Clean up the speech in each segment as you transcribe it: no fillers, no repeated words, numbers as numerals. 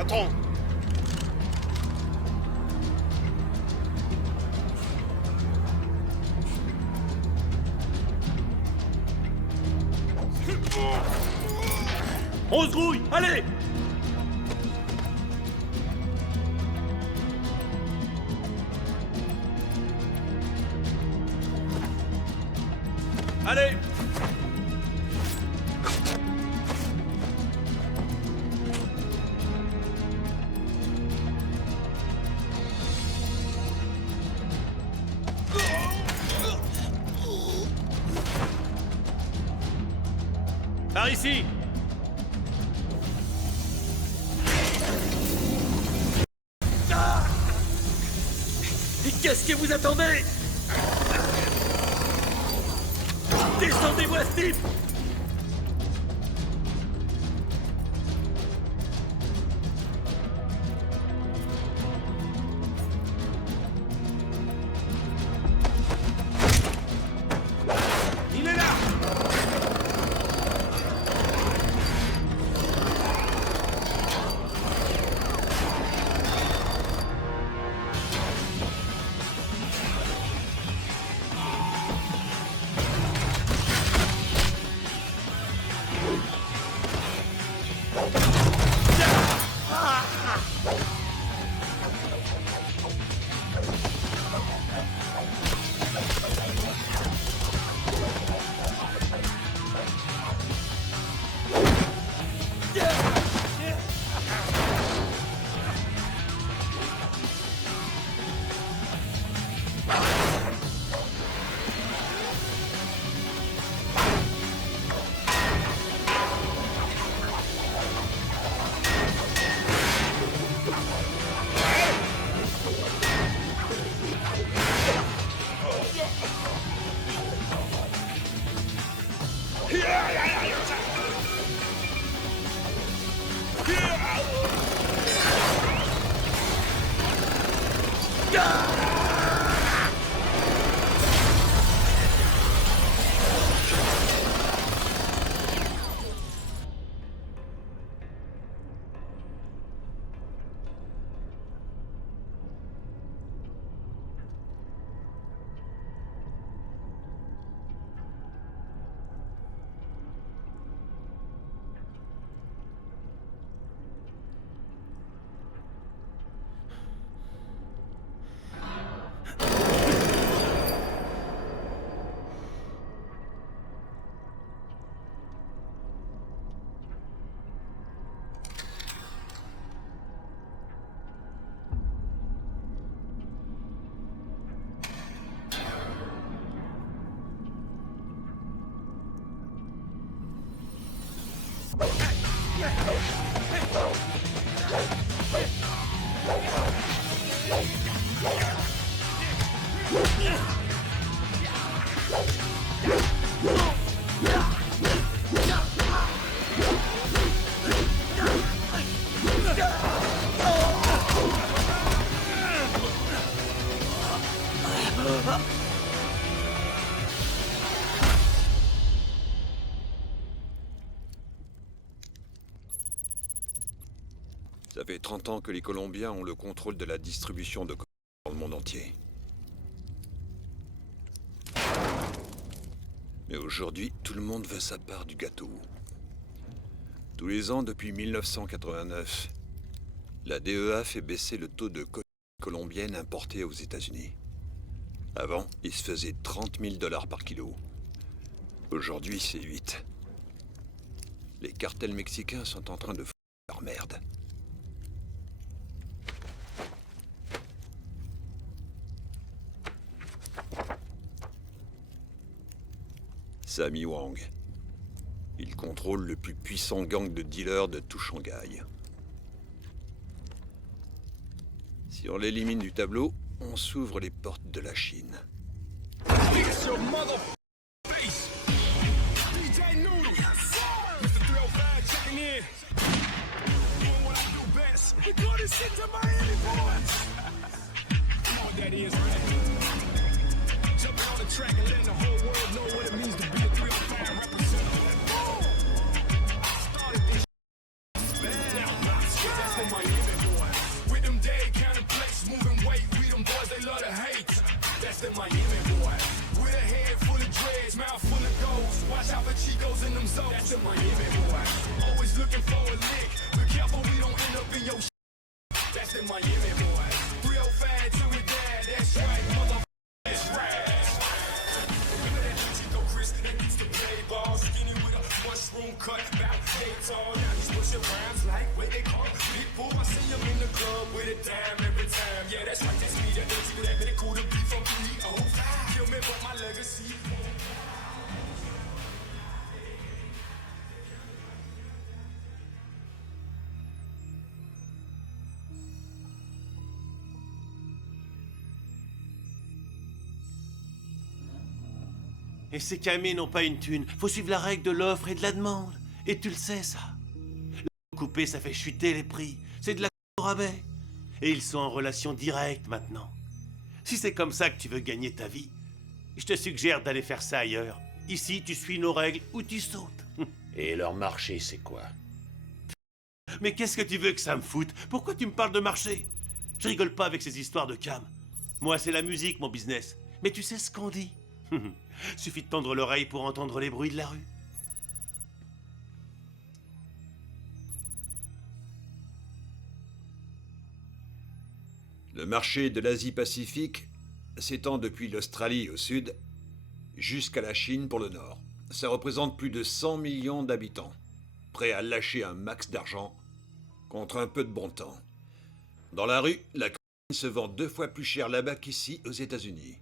Patron! On se grouille, allez! Allez! Par ici! Et qu'est-ce que vous attendez? Descendez-moi, Steve! Il est là! Ça fait 30 ans que les Colombiens ont le contrôle de la distribution de cocaïne dans le monde entier. Mais aujourd'hui, tout le monde veut sa part du gâteau. Tous les ans depuis 1989, la DEA fait baisser le taux de cocaïne colombienne importée aux États-Unis. Avant, il se faisait 30 000 $ par kilo. Aujourd'hui, c'est 8. Les cartels mexicains sont en train de foutre leur merde. Sammy Wang. Il contrôle le plus puissant gang de dealers de tout Shanghai. Si on l'élimine du tableau, on s'ouvre les portes de la Chine. Et ces camés n'ont pas une thune. Faut suivre la règle de l'offre et de la demande. Et tu le sais, ça. Le coupé, ça fait chuter les prix. C'est de la au rabais. Et ils sont en relation directe maintenant. Si c'est comme ça que tu veux gagner ta vie, je te suggère d'aller faire ça ailleurs. Ici, tu suis nos règles ou tu sautes. Et leur marché, c'est quoi? Mais qu'est-ce que tu veux que ça me foute? Pourquoi tu me parles de marché? Je rigole pas avec ces histoires de cam. Moi, c'est la musique, mon business. Mais tu sais ce qu'on dit. Suffit de tendre l'oreille pour entendre les bruits de la rue. Le marché de l'Asie-Pacifique s'étend depuis l'Australie au sud jusqu'à la Chine pour le nord. Ça représente plus de 100 millions d'habitants, prêts à lâcher un max d'argent contre un peu de bon temps. Dans la rue, la cocaïne se vend 2 fois plus cher là-bas qu'ici aux États-Unis.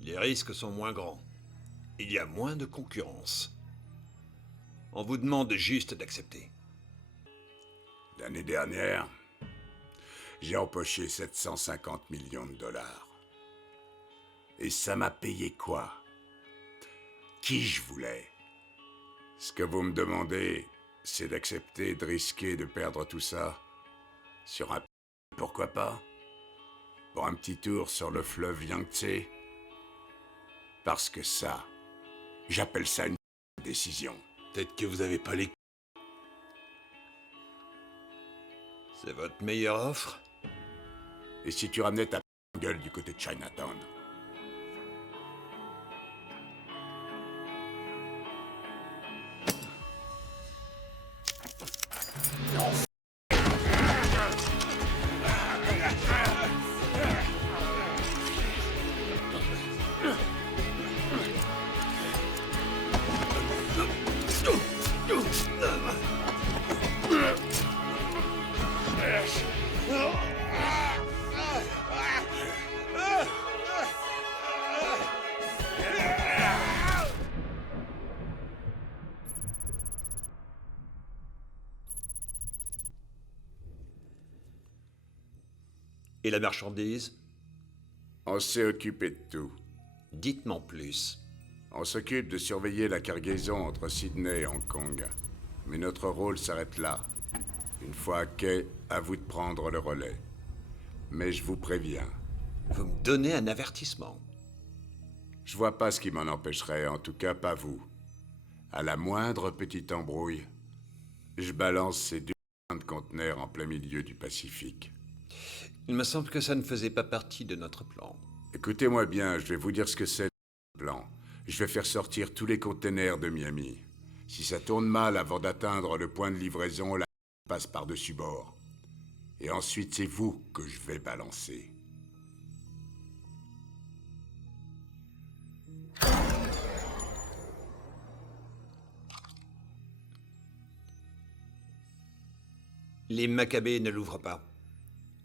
Les risques sont moins grands. Il y a moins de concurrence. On vous demande juste d'accepter. L'année dernière, j'ai empoché 750 millions de dollars. Et ça m'a payé quoi? Qui je voulais? Ce que vous me demandez, c'est d'accepter de risquer de perdre tout ça sur un... Pourquoi pas? Pour un petit tour sur le fleuve Yangtze? Parce que ça, j'appelle ça une décision. Peut-être que vous avez pas les... C'est votre meilleure offre? Et si tu ramenais ta gueule du côté de Chinatown? Et la marchandise? On s'est occupé de tout. Dites-m'en plus. On s'occupe de surveiller la cargaison entre Sydney et Hong Kong. Mais notre rôle s'arrête là. Une fois à quai, à vous de prendre le relais. Mais je vous préviens, Vous me donnez un avertissement. je vois pas ce qui m'en empêcherait, en tout cas pas vous. À la moindre petite embrouille, je balance ces 2 de conteneurs en plein milieu du Pacifique. Il me semble que ça ne faisait pas partie de notre plan. Écoutez-moi bien, je vais vous dire ce que c'est le plan. Je vais faire sortir tous les containers de Miami. Si ça tourne mal avant d'atteindre le point de livraison, la passe par-dessus bord. Et ensuite, c'est vous que je vais balancer. Les Maccabées ne l'ouvrent pas.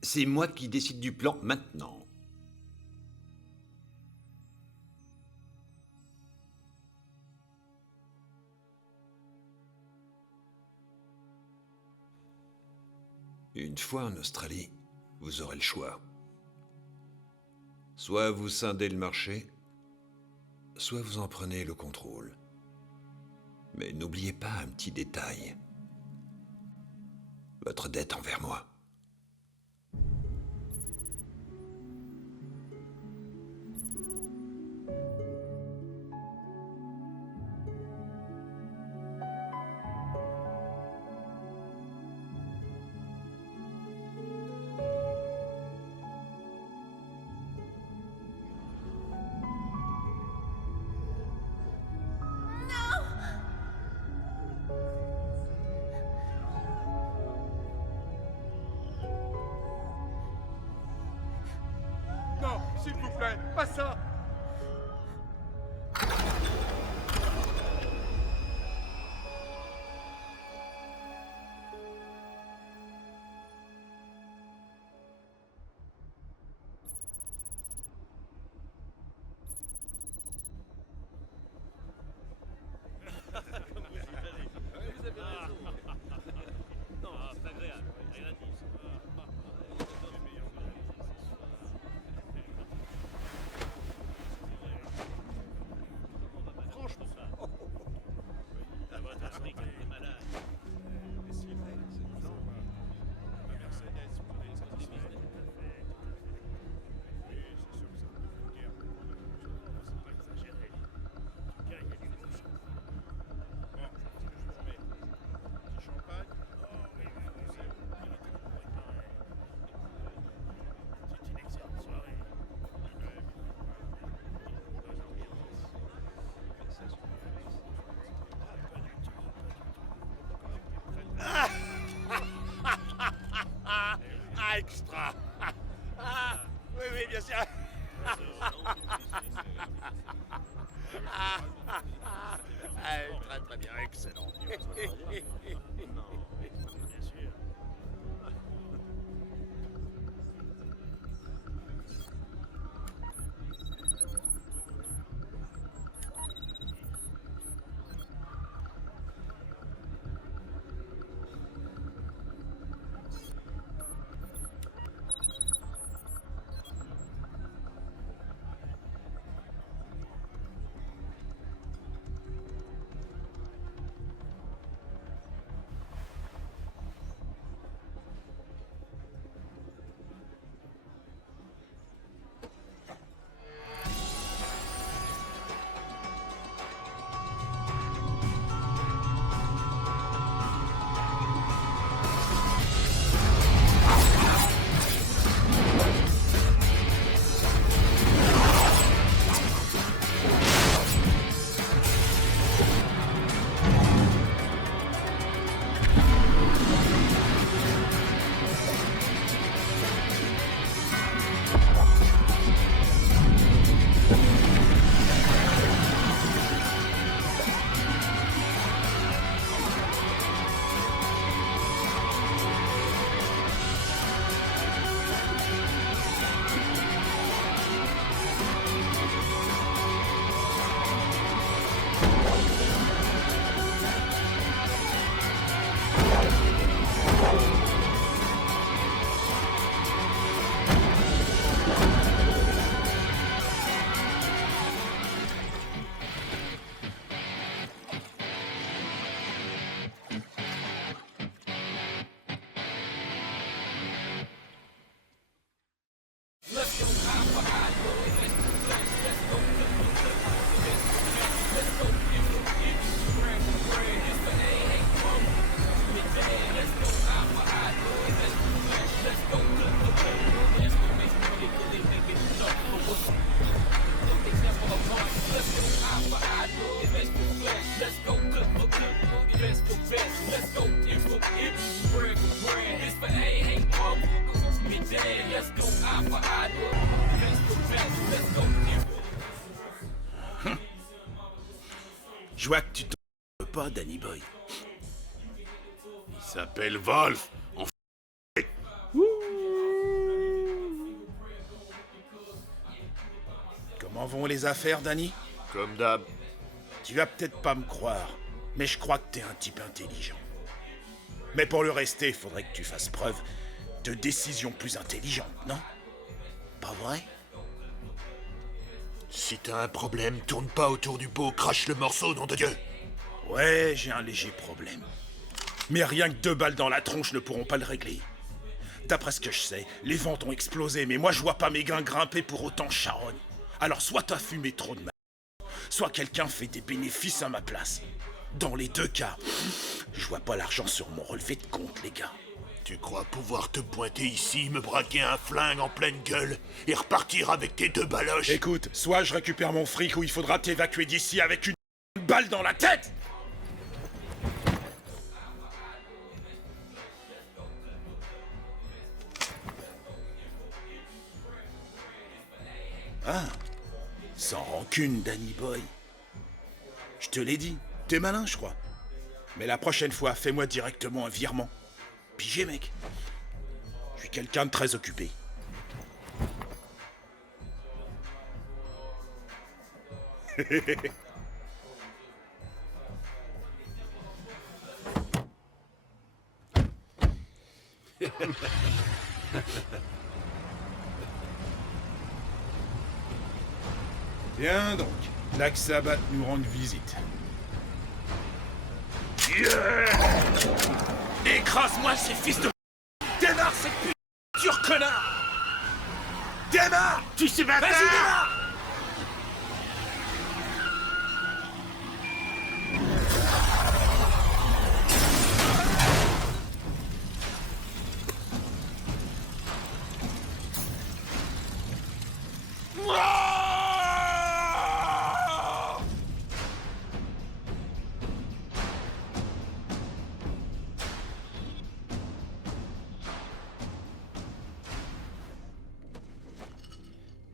C'est moi qui décide du plan maintenant. Une fois en Australie, vous aurez le choix. Soit vous scindez le marché, soit vous en prenez le contrôle. Mais n'oubliez pas un petit détail. Votre dette envers moi. Non, s'il vous plaît, pas ça. Extra. Oui, oui, bien sûr. Très, très bien, excellent. Je vois que tu t'en veux pas, Danny Boy. Il s'appelle Wolf. vont les affaires, Danny? Comme d'hab. Tu vas peut-être pas me croire, mais je crois que t'es un type intelligent. Mais pour le rester, il faudrait que tu fasses preuve de décision plus intelligente, non? Pas vrai? Si t'as un problème, tourne pas autour du pot, crache le morceau, nom de Dieu. Ouais, j'ai un léger problème. Mais rien que 2 balles dans la tronche ne pourront pas le régler. D'après ce que je sais, les ventes ont explosé, mais moi je vois pas mes gains grimper pour autant charogne. Alors soit t'as fumé trop de soit quelqu'un fait des bénéfices à ma place. Dans les 2 cas, je vois pas l'argent sur mon relevé de compte, les gars. Tu crois pouvoir te pointer ici, me braquer un flingue en pleine gueule et repartir avec tes 2 baloches? Écoute, soit je récupère mon fric ou il faudra t'évacuer d'ici avec une balle dans la tête! Ah, sans rancune, Danny Boy. Je te l'ai dit, t'es malin, je crois. Mais la prochaine fois, fais-moi directement un virement. Pigé, mec. Je suis quelqu'un de très occupé. Tiens donc, l'Axabat nous rend visite. Écrase-moi ces fils de... Démarre cette pute, dur connard! Démarre! Tu sais pas... Vas-y, démarre!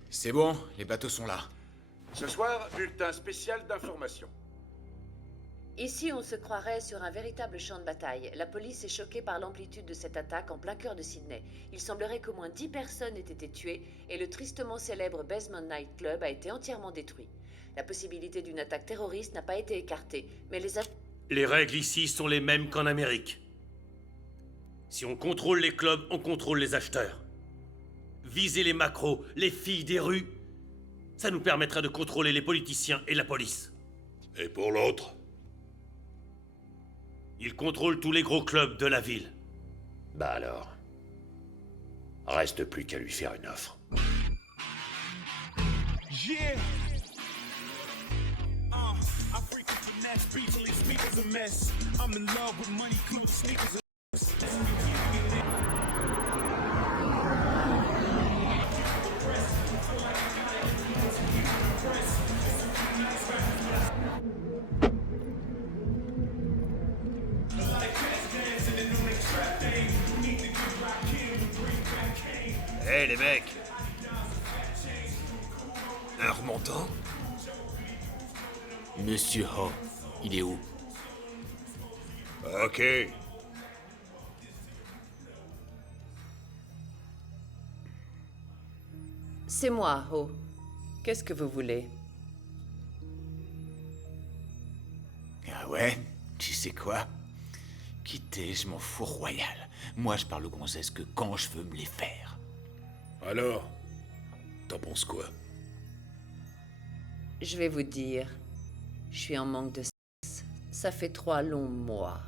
C'est bon, les bateaux sont là. Ce soir, bulletin spécial d'information. Ici, on se croirait sur un véritable champ de bataille. La police est choquée par l'amplitude de cette attaque en plein cœur de Sydney. Il semblerait qu'au moins 10 personnes aient été tuées et le tristement célèbre Basement Night Club a été entièrement détruit. La possibilité d'une attaque terroriste n'a pas été écartée, mais Les règles ici sont les mêmes qu'en Amérique. Si on contrôle les clubs, on contrôle les acheteurs. Viser les macros, les filles des rues, ça nous permettrait de contrôler les politiciens et la police. Et pour l'autre? Ils contrôlent tous les gros clubs de la ville. Bah alors. Reste plus qu'à lui faire une offre. Yeah. I frequent the mass beats, leave speakers a mess. I'm in love with money, clothes, sneakers. Hey les mecs! Un remontant? Monsieur Ho, il est où? Ok. c'est moi, Ho. Qu'est-ce que vous voulez? Ah ouais? Tu sais quoi? Quittez, je m'en fous royal. Moi, je parle aux gonzesses que quand je veux me les faire. Alors, t'en penses quoi? Je vais vous dire, je suis en manque de sexe. Ça fait 3 longs mois.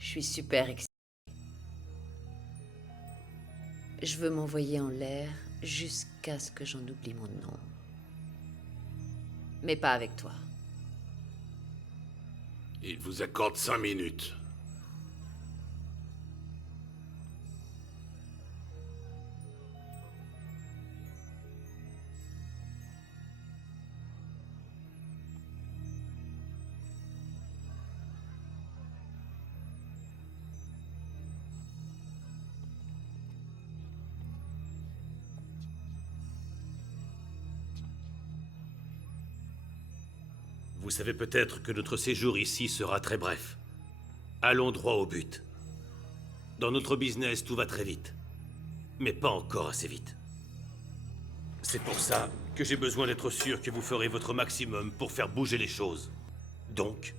Je suis super excitée. Je veux m'envoyer en l'air jusqu'à ce que j'en oublie mon nom. Mais pas avec toi. Il vous accorde 5 minutes. Vous savez peut-être que notre séjour ici sera très bref. Allons droit au but. Dans notre business, tout va très vite. Mais pas encore assez vite. C'est pour ça que j'ai besoin d'être sûr que vous ferez votre maximum pour faire bouger les choses. Donc,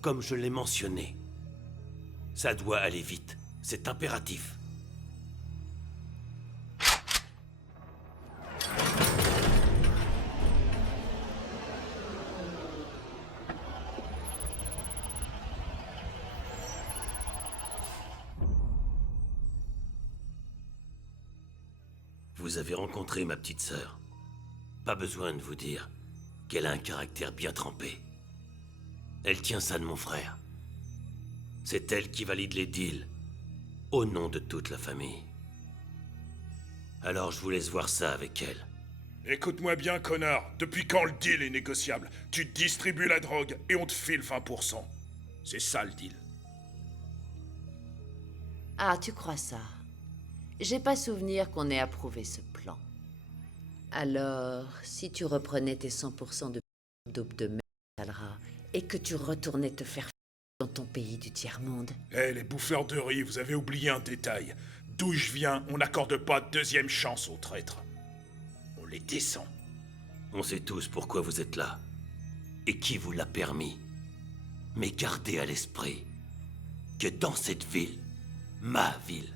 comme je l'ai mentionné, ça doit aller vite. C'est impératif. Vous avez rencontré ma petite sœur. Pas besoin de vous dire qu'elle a un caractère bien trempé. Elle tient ça de mon frère. C'est elle qui valide les deals, au nom de toute la famille. Alors je vous laisse voir ça avec elle. Écoute-moi bien, connard. Depuis quand le deal est négociable? Tu distribues la drogue et on te file 20%. C'est ça le deal. Ah, tu crois ça? J'ai pas souvenir qu'on ait approuvé ce plan. Alors, si tu reprenais tes 100% de dope de merde, Talra, et que tu retournais te faire dans ton pays du tiers-monde. Eh, les bouffeurs de riz, vous avez oublié un détail. D'où je viens, on n'accorde pas de deuxième chance aux traîtres. On les descend. On sait tous pourquoi vous êtes là. Et qui vous l'a permis. Mais gardez à l'esprit que dans cette ville, ma ville,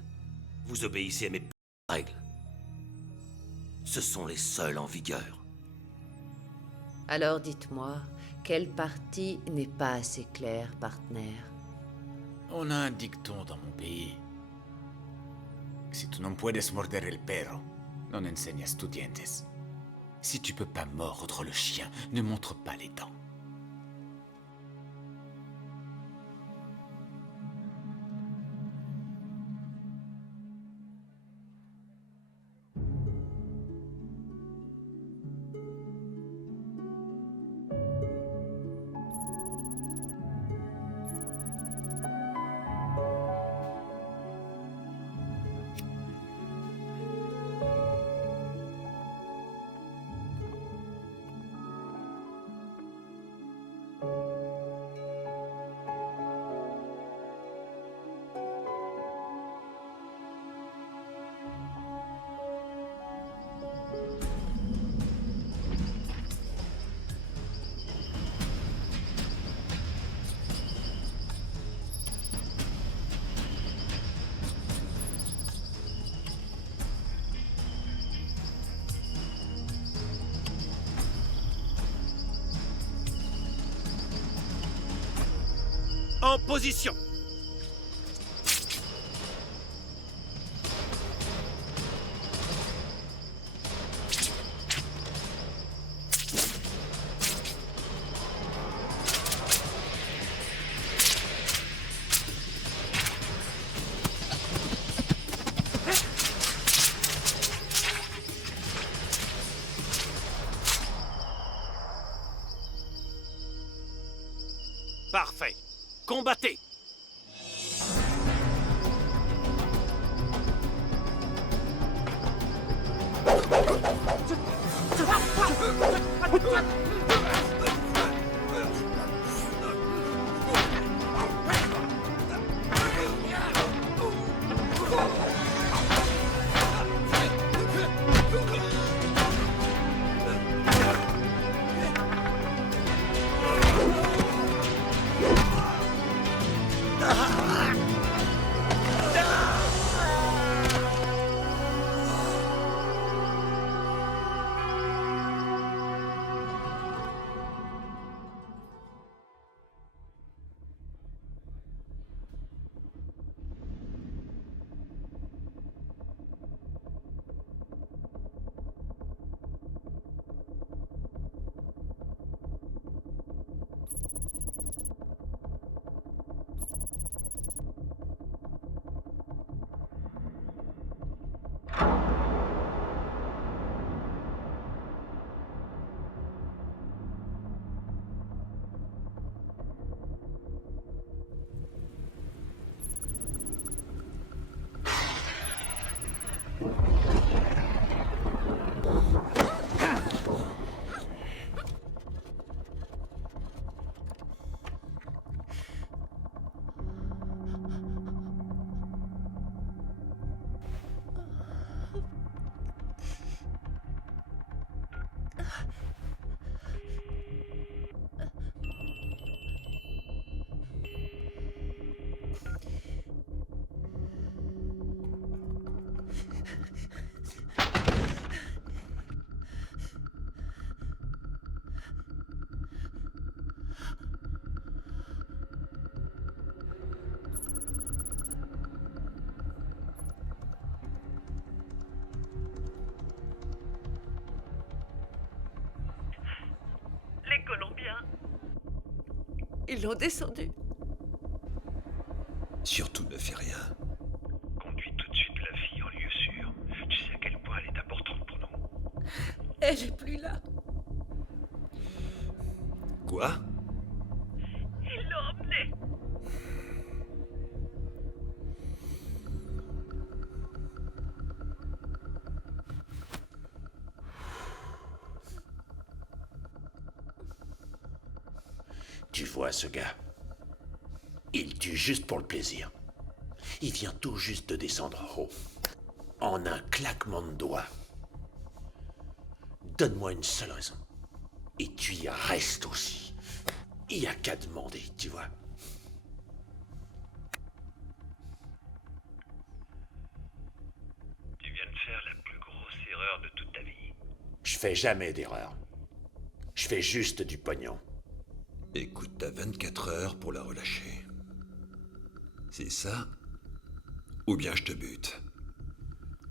vous obéissez à mes règles. Ce sont les seules en vigueur. Alors dites-moi, quelle partie n'est pas assez claire, partenaire? On a un dicton dans mon pays. Si tu no puedes morder el perro, non enseñas tus dientes. Si tu peux pas mordre le chien, ne montre pas les dents. En position! Parfait. Combattez! Ils l'ont descendu. Surtout ne fais rien. Conduis tout de suite la fille en lieu sûr. Tu sais à quel point elle est importante pour nous. Elle est plus là. Quoi? Ils l'ont emmenée. Tu vois ce gars? Il tue juste pour le plaisir. Il vient tout juste de descendre en haut. En un claquement de doigts. Donne-moi une seule raison. Et tu y restes aussi. Il n'y a qu'à demander, tu vois. Tu viens de faire la plus grosse erreur de toute ta vie. Je fais jamais d'erreur. Je fais juste du pognon. Écoute, t'as 24 heures pour la relâcher. C'est ça? Ou bien je te bute.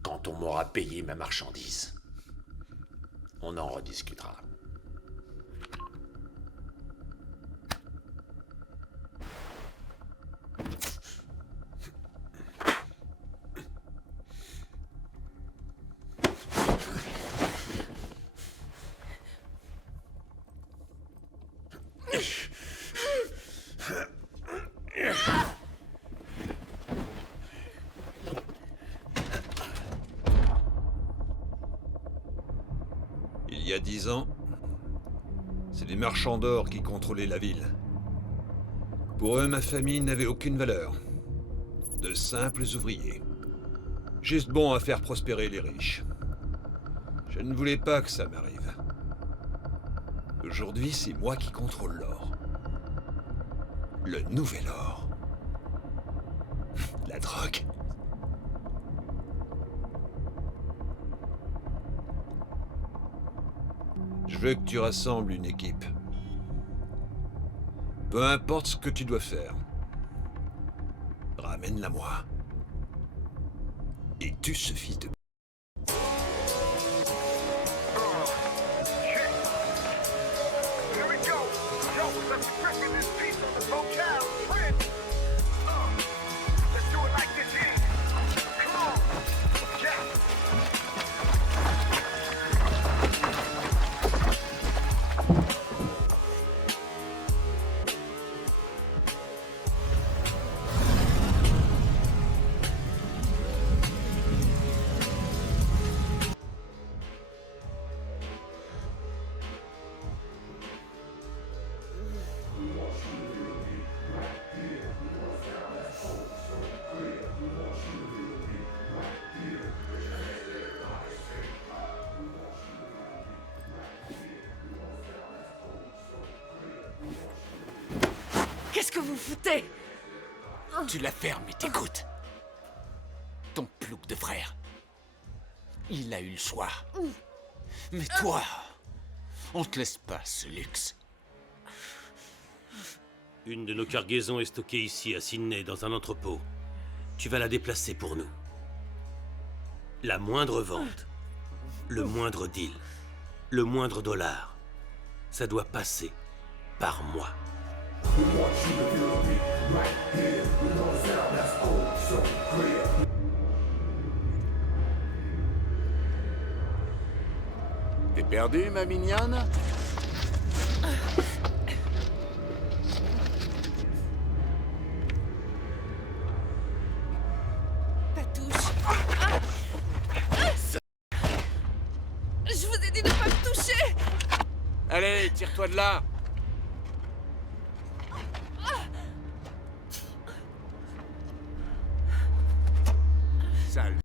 Quand on m'aura payé ma marchandise, on en rediscutera. Il y a 10 ans, c'est les marchands d'or qui contrôlaient la ville. Pour eux, ma famille n'avait aucune valeur. De simples ouvriers. Juste bons à faire prospérer les riches. Je ne voulais pas que ça m'arrive. Aujourd'hui, c'est moi qui contrôle l'or. Le nouvel or. La drogue. Je veux que tu rassembles une équipe. Peu importe ce que tu dois faire. Ramène-la moi. Et tue ce fils de... Here we go. Yo, let's trick this piece of the locale. Friend. Let's do it like this here. Come on. Yeah. Qu'est-ce que vous foutez? Tu la fermes et t'écoutes. Ton plouc de frère. Il a eu le choix. Mais toi, on te laisse pas ce luxe. Une de nos cargaisons est stockée ici, à Sydney, dans un entrepôt. Tu vas la déplacer pour nous. La moindre vente, le moindre deal, le moindre dollar, ça doit passer par moi. T'es perdu, ma mignonne? Ta touche. Je vous ai dit de ne pas me toucher. Allez, tire-toi de là! Sale.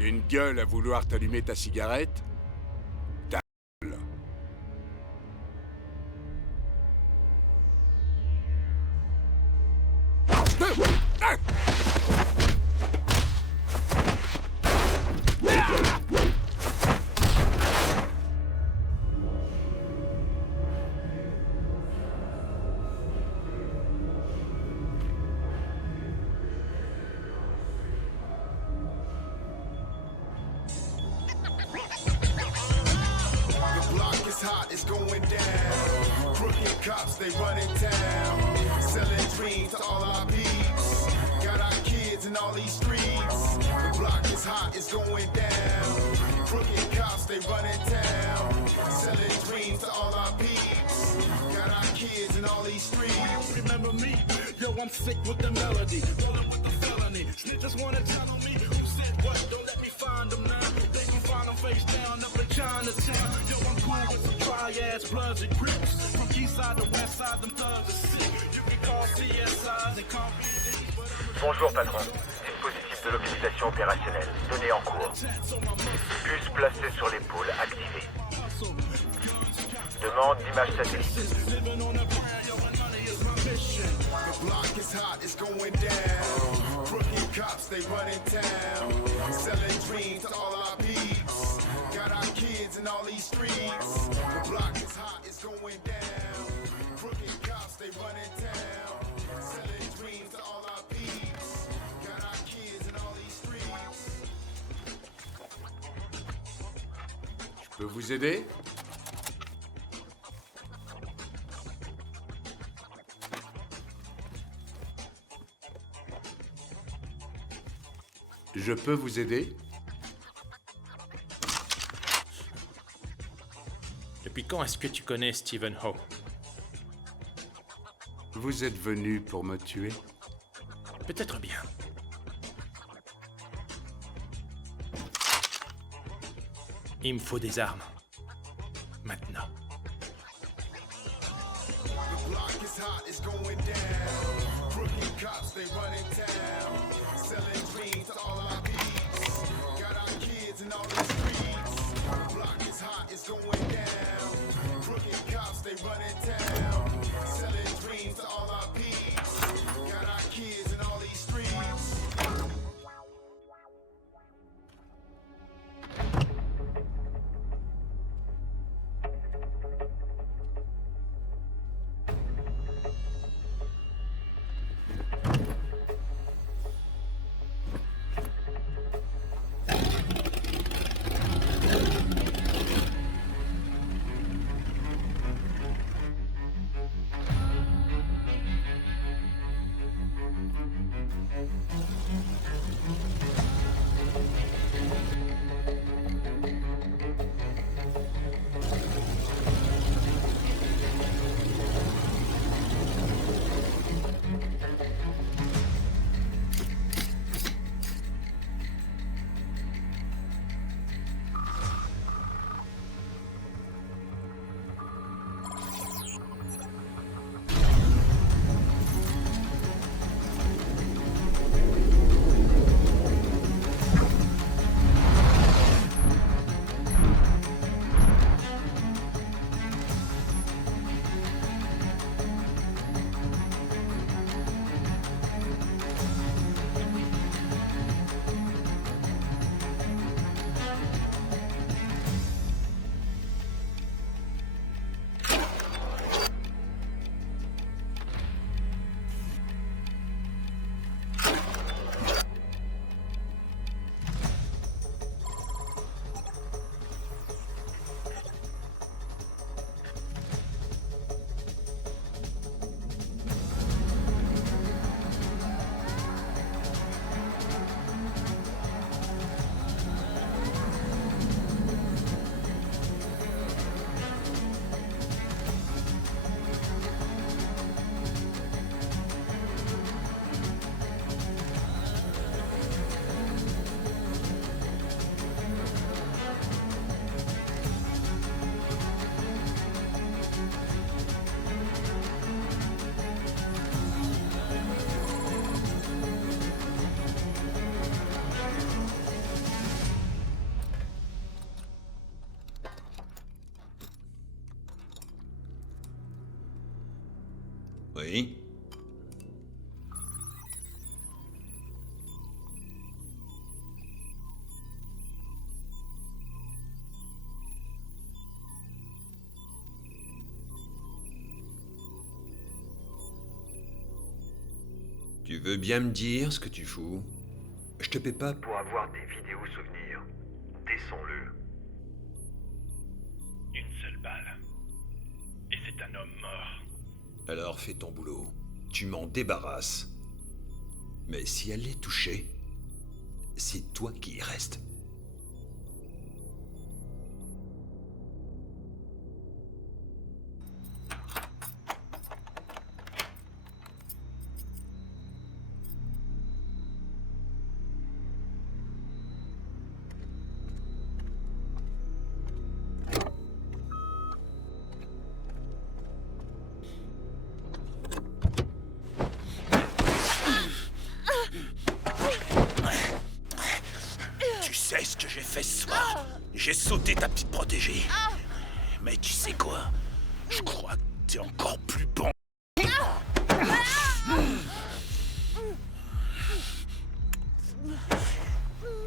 J'ai une gueule à vouloir t'allumer ta cigarette? Ta gueule. The block is hot, it's going down. Crooked cops, they running town. Selling dreams to all our peeps. Got our kids in all these streets. The block is hot, it's going down. Crooked cops, they running town. Selling dreams to all our peeps. Got our kids in all these streets. Remember me? Yo, I'm sick with the melody, rolling with the felony. Snitches wanna tell on me who said what? Don't let me find them now. They gon' find them face down up in Chinatown. Yo, I'm cool with some dry-ass bloods and crips. From east side to west side, them thugs are sick. You can call CSIs and call PDs, but Bonjour patron, dispositif de localisation opérationnelle, données en cours. Bus placé sur l'épaule, activé. Demande d'image satellite. living on the plan, yo, and money is my mission. The block is hot, it's going down. Crooked cops, they running town. Selling dreams to all our peeps. Got our kids in all these streets. The block is hot, it's going down. Crooked cops, they running town. Selling dreams to all our peeps. Got our kids in all these streets. Je peux vous aider? Je peux vous aider? Depuis quand est-ce que tu connais Stephen Ho? Vous êtes venu pour me tuer? Peut-être bien. Il me faut des armes. Maintenant. The block is hot, it's going down. Crooked cops, they running town. Selling dreams to all our peeps. Got our kids in all the streets. The block is hot, it's going down. Crooked cops, they running town. Selling dreams to all our peeps. Got our kids in all these streets. Oui. Tu veux bien me dire ce que tu fous? Je te paie pas Pour avoir des vidéos souvenirs, descends-le. Une seule balle. Et c'est un homme mort. Alors fais ton boulot. Tu m'en débarrasses. Mais si elle est touchée, c'est toi qui y reste. Tu sais ce que j'ai fait ce soir? J'ai sauté ta petite protégée. Mais tu sais quoi? Je crois que t'es encore plus bon.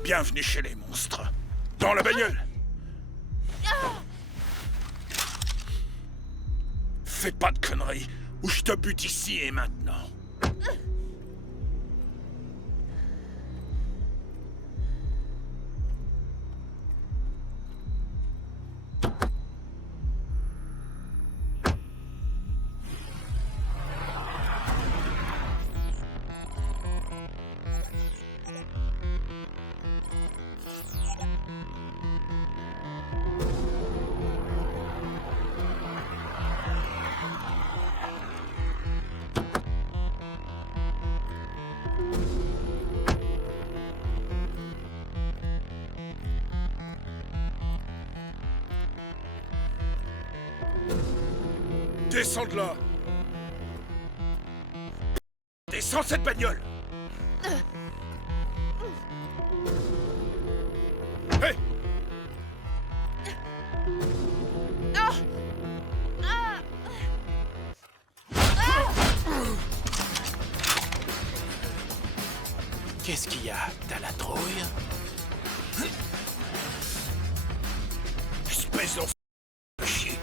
Bienvenue chez les monstres. Dans la bagnole. Fais pas de conneries, ou je te bute ici et maintenant. Descends de là! Descends cette bagnole! Hey! Qu'est-ce qu'il y a? T'as la trouille? Espèce d'enfant de chier!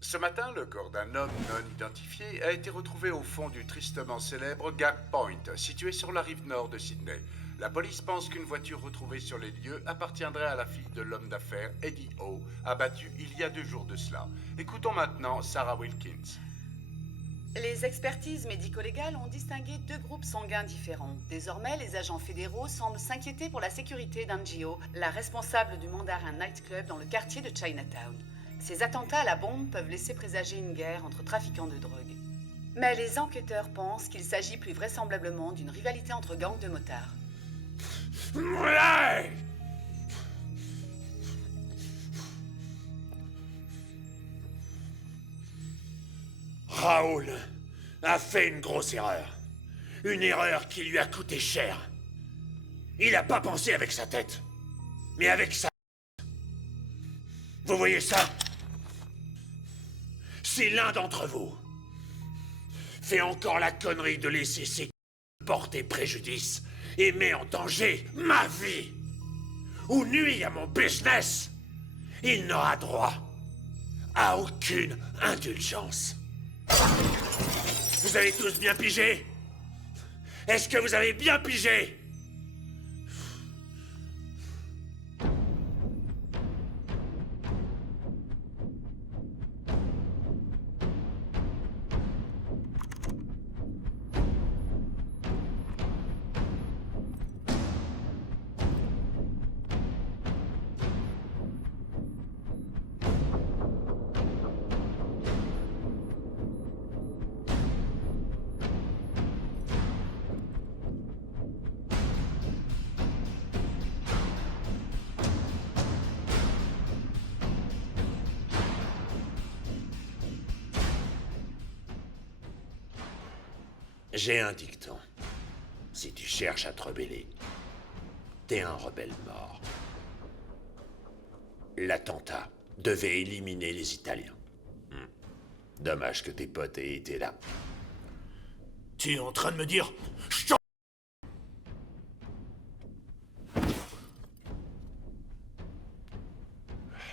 Ce matin, le corps d'un homme non identifié a été retrouvé au fond du tristement célèbre Gap Point, situé sur la rive nord de Sydney. La police pense qu'une voiture retrouvée sur les lieux appartiendrait à la fille de l'homme d'affaires Eddie O, abattu il y a 2 jours de cela. Écoutons maintenant Sarah Wilkins. Les expertises médico-légales ont distingué 2 groupes sanguins différents. Désormais, les agents fédéraux semblent s'inquiéter pour la sécurité d'Angio, la responsable du Mandarin Nightclub dans le quartier de Chinatown. Ces attentats à la bombe peuvent laisser présager une guerre entre trafiquants de drogue. Mais les enquêteurs pensent qu'il s'agit plus vraisemblablement d'une rivalité entre gangs de motards. Ouais! Raoul a fait une grosse erreur. Une erreur qui lui a coûté cher. Il n'a pas pensé avec sa tête, mais avec sa... Vous voyez ça? Si l'un d'entre vous fait encore la connerie de laisser ses porter préjudice et met en danger ma vie ou nuit à mon business, il n'aura droit à aucune indulgence. Vous avez tous bien pigé? Est-ce que vous avez bien pigé? J'ai un dicton. Si tu cherches à te rebeller, t'es un rebelle mort. L'attentat devait éliminer les Italiens. Dommage que tes potes aient été là. Tu es en train de me dire...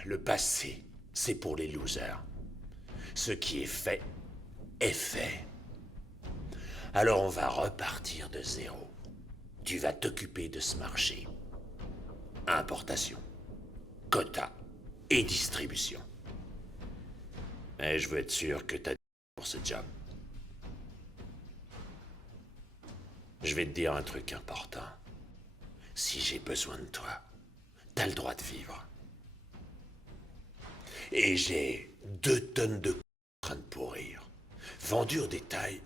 Le passé, c'est pour les losers. Ce qui est fait. Alors on va repartir de zéro. Tu vas t'occuper de ce marché. Importation, quota et distribution. Et je veux être sûr que t'as pour ce job. Je vais te dire un truc important. Si j'ai besoin de toi, t'as le droit de vivre. Et j'ai 2 tonnes de en train de pourrir. Vendu au détail,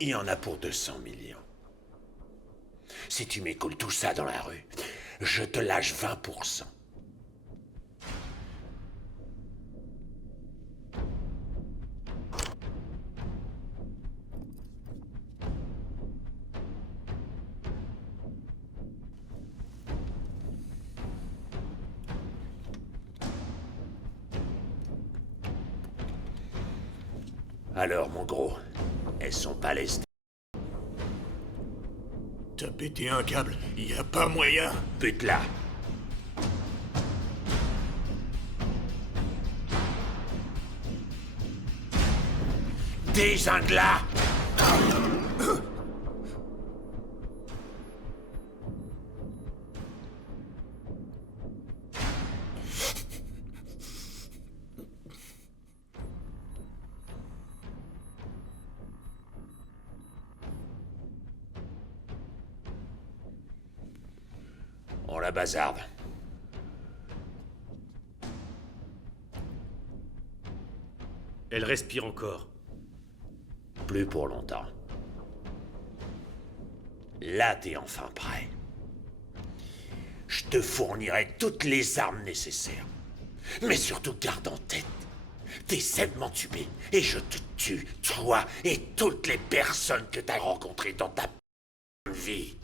il y en a pour 200 millions. Si tu m'écoules tout ça dans la rue, je te lâche 20%. Alors, mon gros, elles sont pas lestées. T'as pété un câble, y a pas moyen. Pute-la. Désingue-la. On la bazarde. Elle respire encore. Plus pour longtemps. Là, t'es enfin prêt. Je te fournirai toutes les armes nécessaires. Mais surtout, garde en tête. T'essaies de m'entuber et je te tue, toi et toutes les personnes que t'as rencontrées dans ta vie.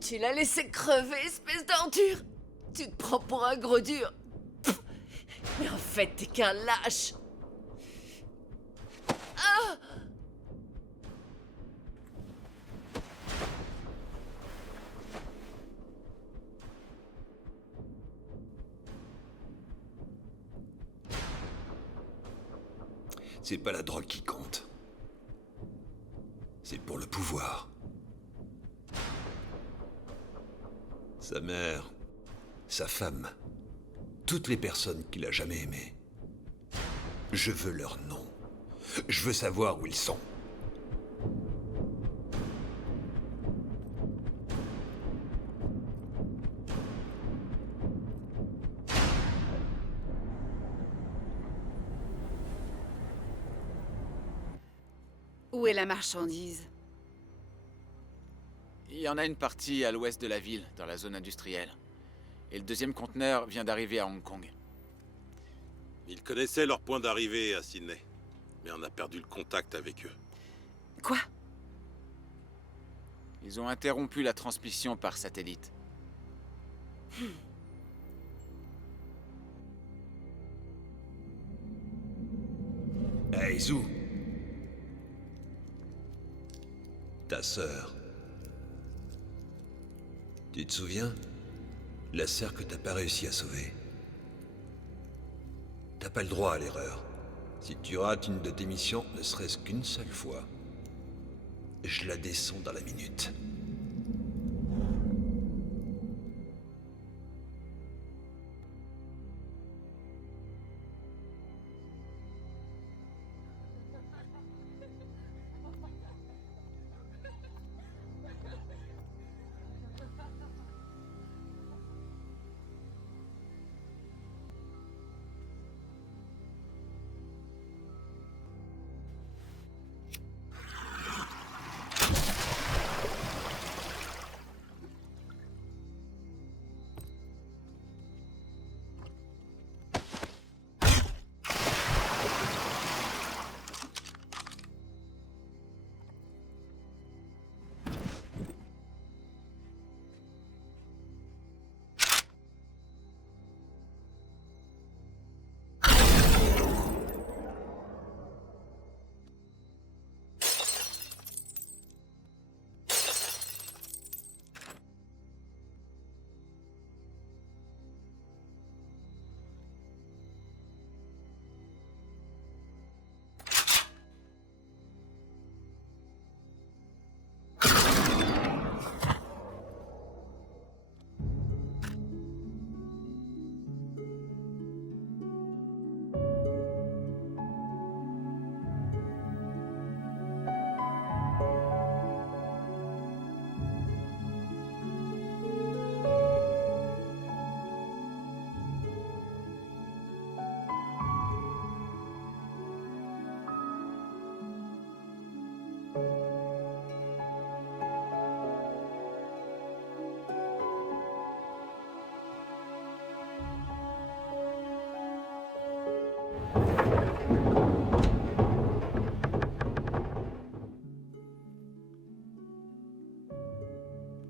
Tu l'as laissé crever, espèce d'ordure. Tu te prends pour un gros dur. Pff. Mais en fait, t'es qu'un lâche. Ah! C'est pas la drogue qui compte. C'est pour le pouvoir. Sa mère, sa femme, toutes les personnes qu'il a jamais aimées. Je veux leur nom. Je veux savoir où ils sont. Où est la marchandise? Il y en a une partie à l'ouest de la ville, dans la zone industrielle. Et le deuxième conteneur vient d'arriver à Hong Kong. Ils connaissaient leur point d'arrivée à Sydney, mais on a perdu le contact avec eux. Quoi? Ils ont interrompu la transmission par satellite. Hey, Zou. Ta sœur. Tu te souviens? La sœur que t'as pas réussi à sauver. T'as pas le droit à l'erreur. Si tu rates une de tes missions, ne serait-ce qu'une seule fois, je la descends dans la minute.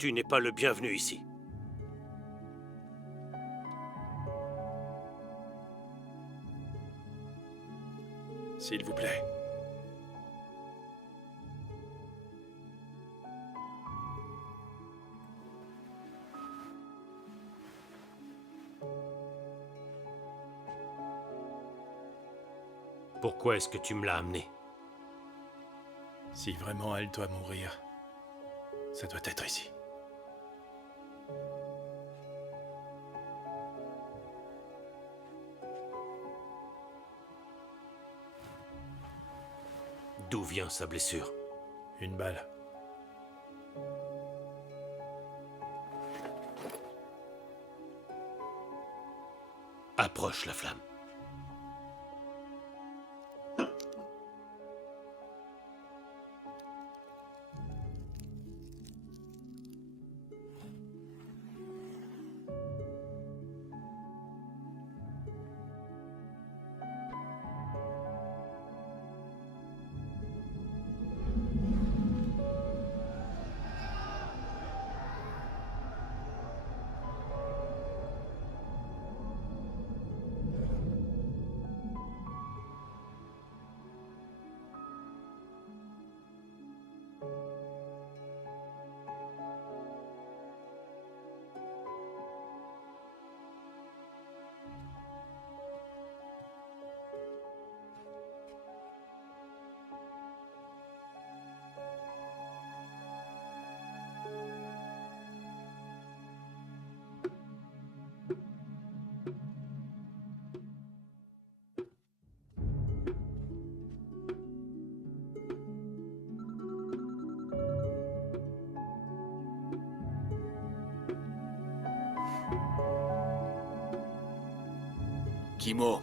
Tu n'es pas le bienvenu ici. S'il vous plaît. Pourquoi est-ce que tu me l'as amené? Si vraiment elle doit mourir, ça doit être ici. D'où vient sa blessure? Une balle. Approche la flamme. Kimo.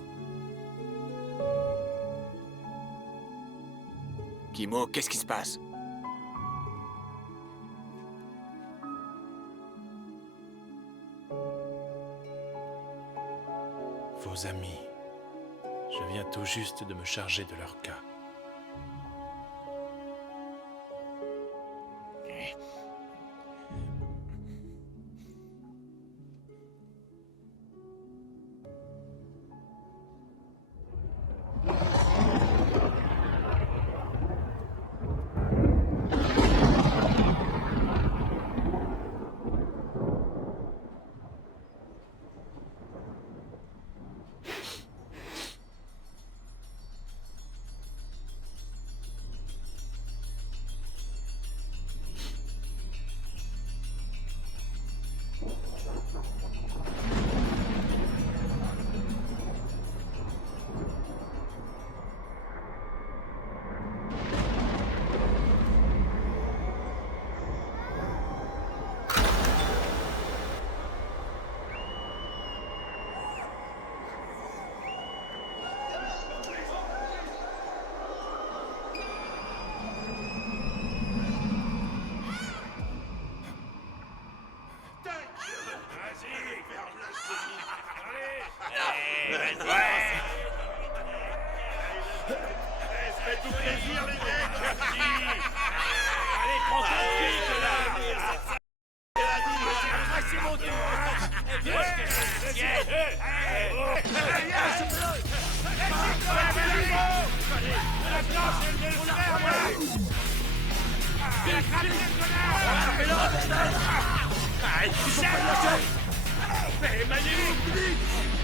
Kimo, qu'est-ce qui se passe? Vos amis. Je viens tout juste de me charger de leur cas. Faites-vous plaisir, les mecs. Allez, prends ta suite, là. C'est mon tour.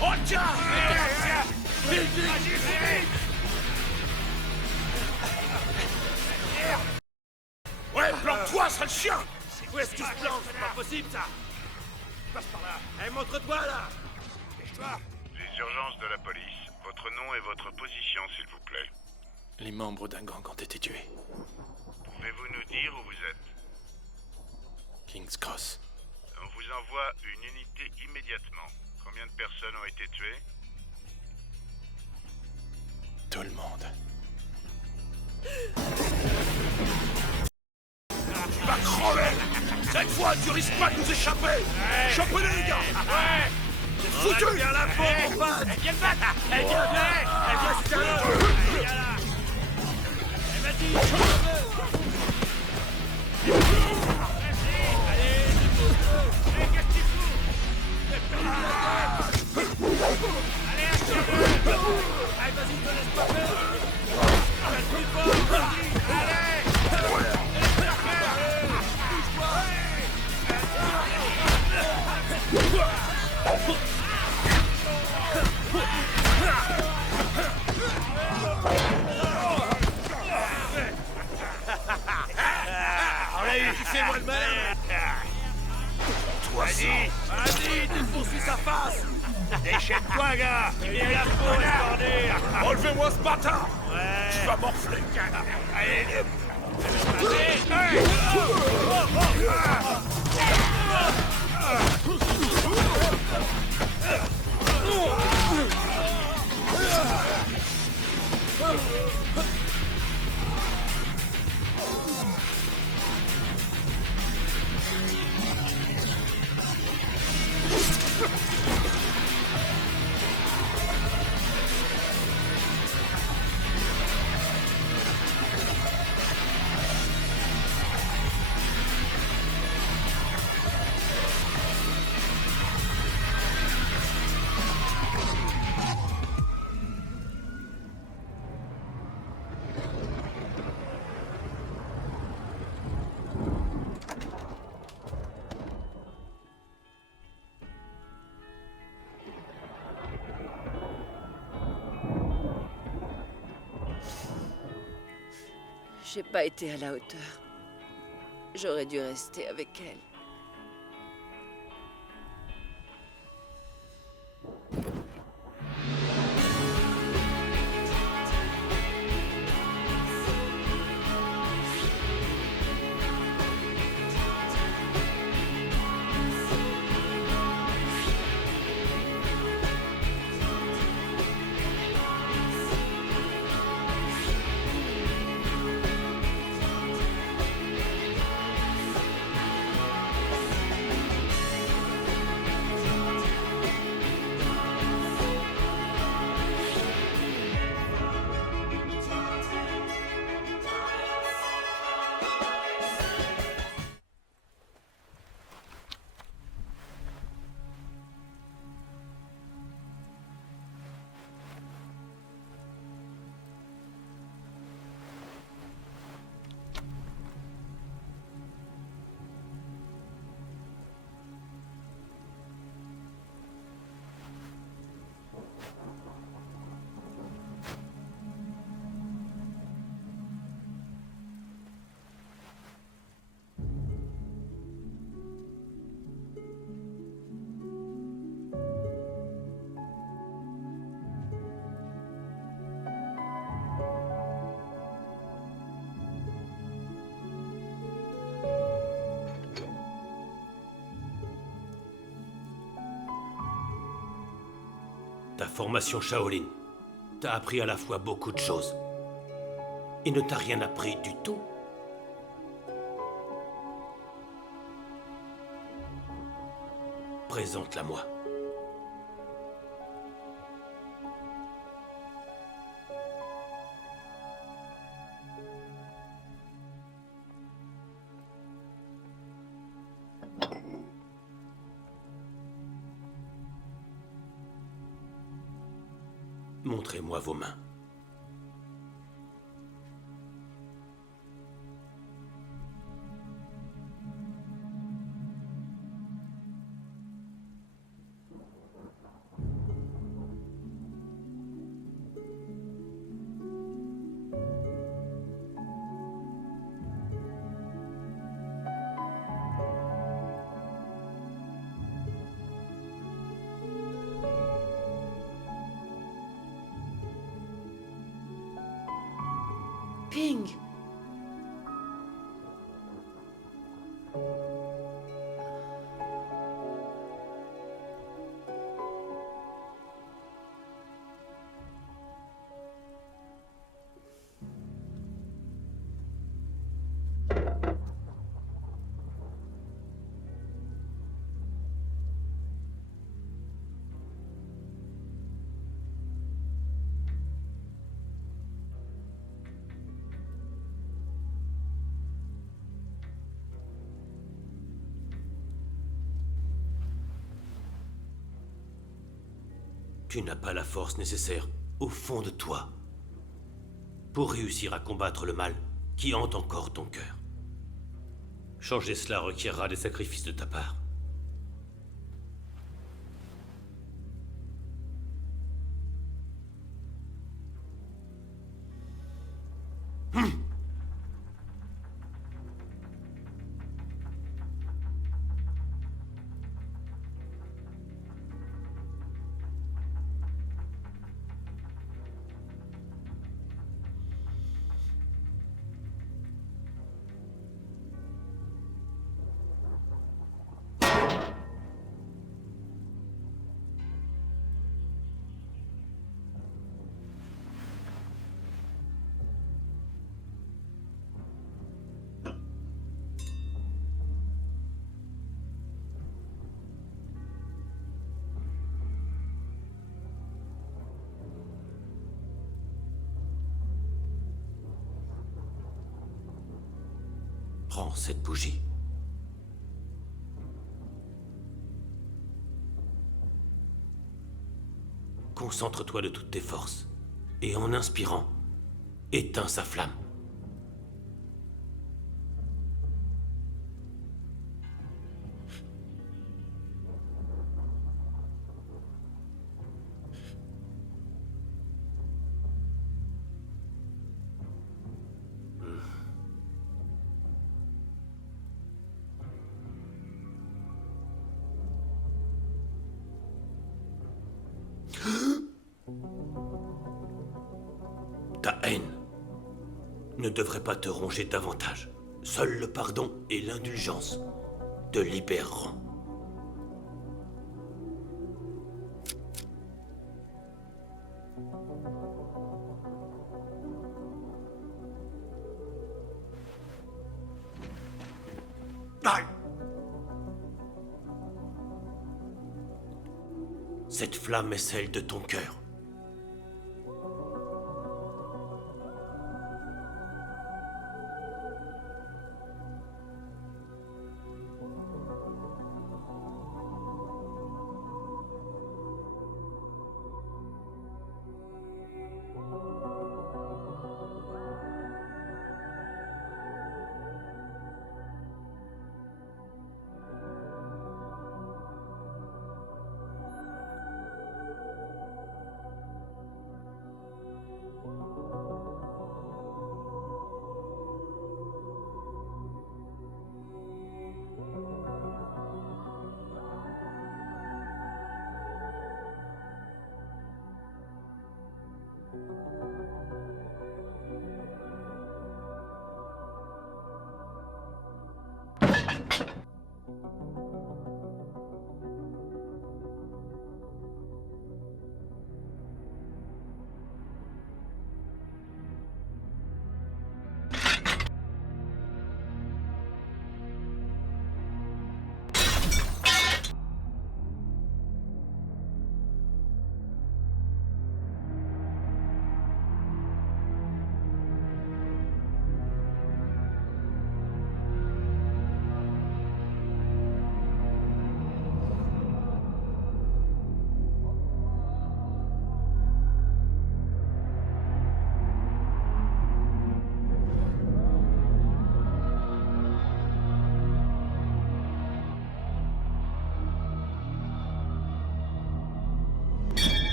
Oh tiens! Vite, vite! Ouais, planque-toi, sale chien! Où est-ce qu'il se plante? C'est pas possible, ça! Passe par là! Allez, montre-toi, là! Dépêche-toi! Les urgences de la police. Votre nom et votre position, s'il vous plaît. Les membres d'un gang ont été tués. Pouvez-vous nous dire où vous êtes? King's Cross. On vous envoie une unité immédiatement. Combien de personnes ont été tuées? Tout le monde. Tu vas crever! Cette fois, tu risques pas de nous échapper! Chopez-les, les gars! Ouais! C'est foutu! Viens la peau, mon pote! Viens le battre! Viens, viens! Viens, c'est un autre! Viens là! Vas-y! Allez! On l'a eu, fais-moi le malin. Vas-y, tu poursuis sa face. Déchaîne-toi, gars. Il est là pour la Relevez-moi ce bâtard. Ouais. Tu vas morfler. Allez. J'ai pas été à la hauteur. J'aurais dû rester avec elle. Ta formation Shaolin t'a appris à la fois beaucoup de choses et ne t'a rien appris du tout. Présente-la-moi. Montrez-moi vos mains. Ping! Tu n'as pas la force nécessaire au fond de toi pour réussir à combattre le mal qui hante encore ton cœur. Changer cela requierra des sacrifices de ta part. Prends cette bougie. Concentre-toi de toutes tes forces, et en inspirant, éteins sa flamme. Ta haine ne devrait pas te ronger davantage. Seul le pardon et l'indulgence te libéreront. Cette flamme est celle de ton cœur.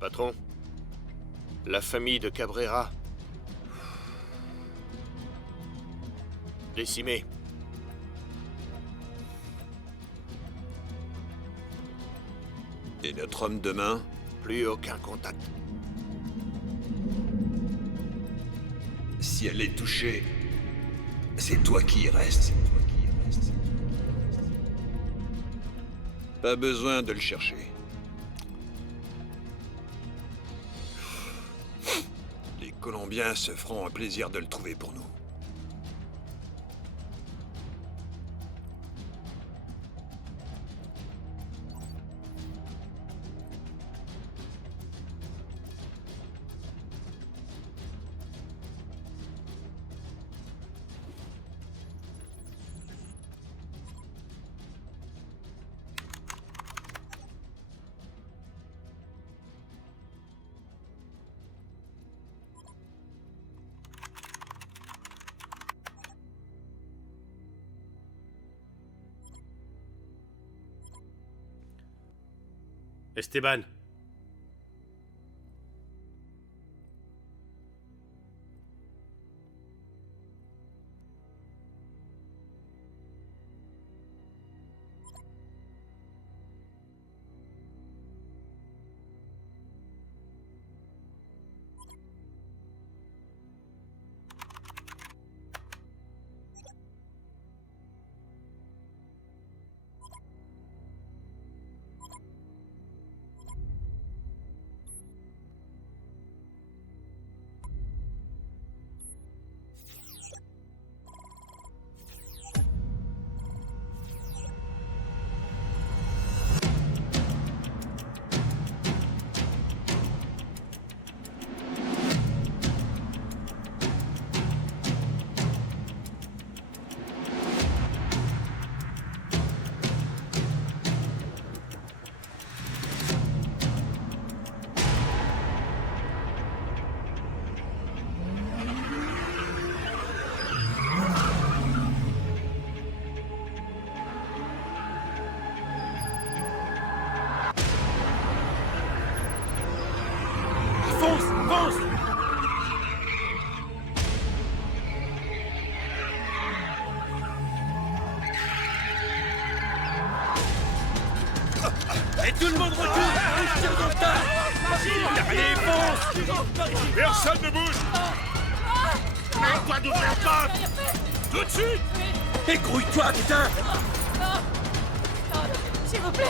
Patron, la famille de Cabrera, décimée. Et notre homme de main? Plus aucun contact. Si elle est touchée, c'est toi qui y restes. Pas besoin de le chercher. Colombiens se feront un plaisir de le trouver pour nous. Esteban. Et tout le monde recule! On tire dans le tas! Allez, fonce! Personne ne bouge! Mets-toi d'ouvrir la porte! Tout de suite! Égrouille-toi, putain! S'il vous plaît!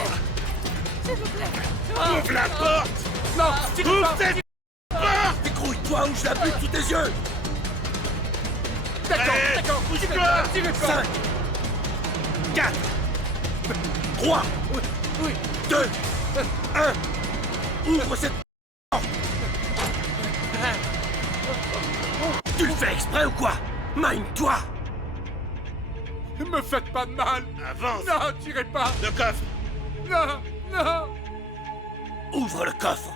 S'il vous plaît! Ouvre la porte! Non! Ouvre cette porte! Égrouille-toi ou je la bute sous tes yeux! D'accord, d'accord, bouge-toi! 5, 4, 3, 2, 1, ouvre cette porte! Tu le fais exprès ou quoi? Mine-toi! Ne me faites pas de mal! Avance! Non, tirez pas! Le coffre! Non, non! Ouvre le coffre!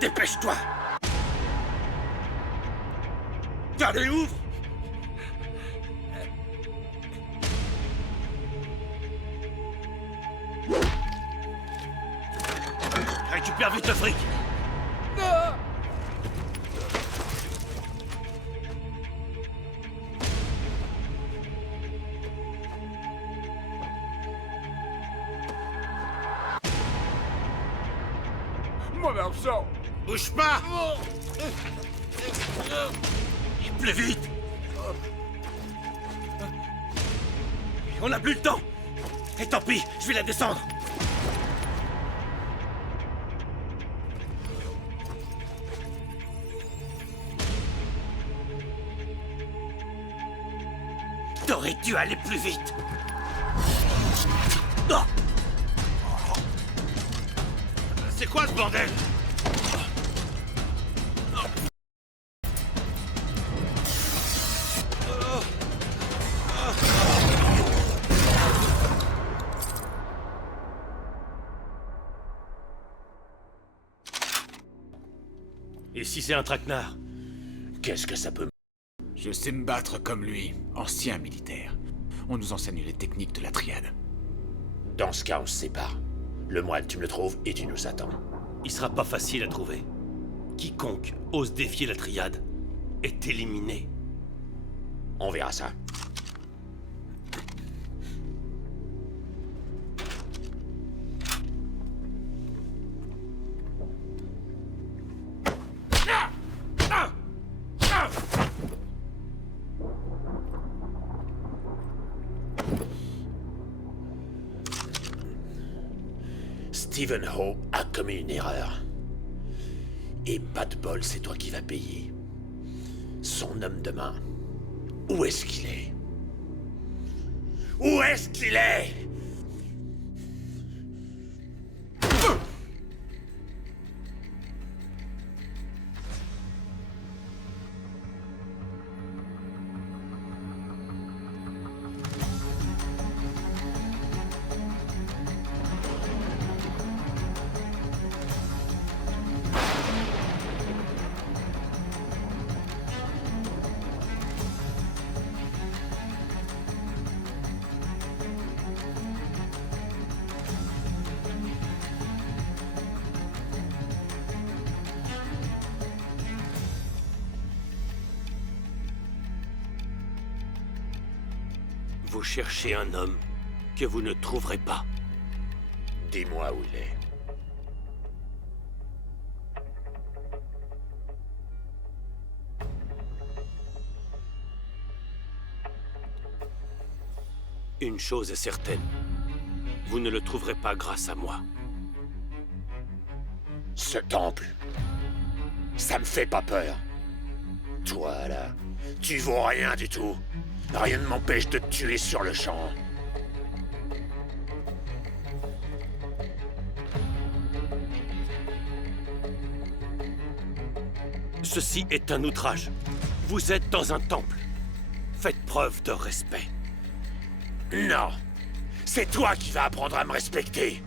Dépêche-toi! Allez, ouvre! Récupère vite le fric! Non! Mon argent! Bouge pas! Plus vite! On n'a plus le temps! Et tant pis, je vais la descendre! T'aurais dû aller plus vite! Non! C'est quoi ce bordel? Et si c'est un traquenard? Qu'est-ce que ça peut... Je sais me battre comme lui, ancien militaire. On nous enseigne les techniques de la triade. Dans ce cas, on se sépare. Le moine, tu me le trouves et tu nous attends. Il sera pas facile à trouver. Quiconque ose défier la triade est éliminé. On verra ça. Stephen Ho a commis une erreur. Et pas de bol, c'est toi qui vas payer. Son homme de main. Où est-ce qu'il est? Où est-ce qu'il est? Vous cherchez un homme que vous ne trouverez pas. Dis-moi où il est. Une chose est certaine. Vous ne le trouverez pas grâce à moi. Ce temple, ça me fait pas peur. Toi, là, tu vaux rien du tout. Rien ne m'empêche de te tuer sur le champ. Ceci est un outrage. Vous êtes dans un temple. Faites preuve de respect. Non! C'est toi qui vas apprendre à me respecter!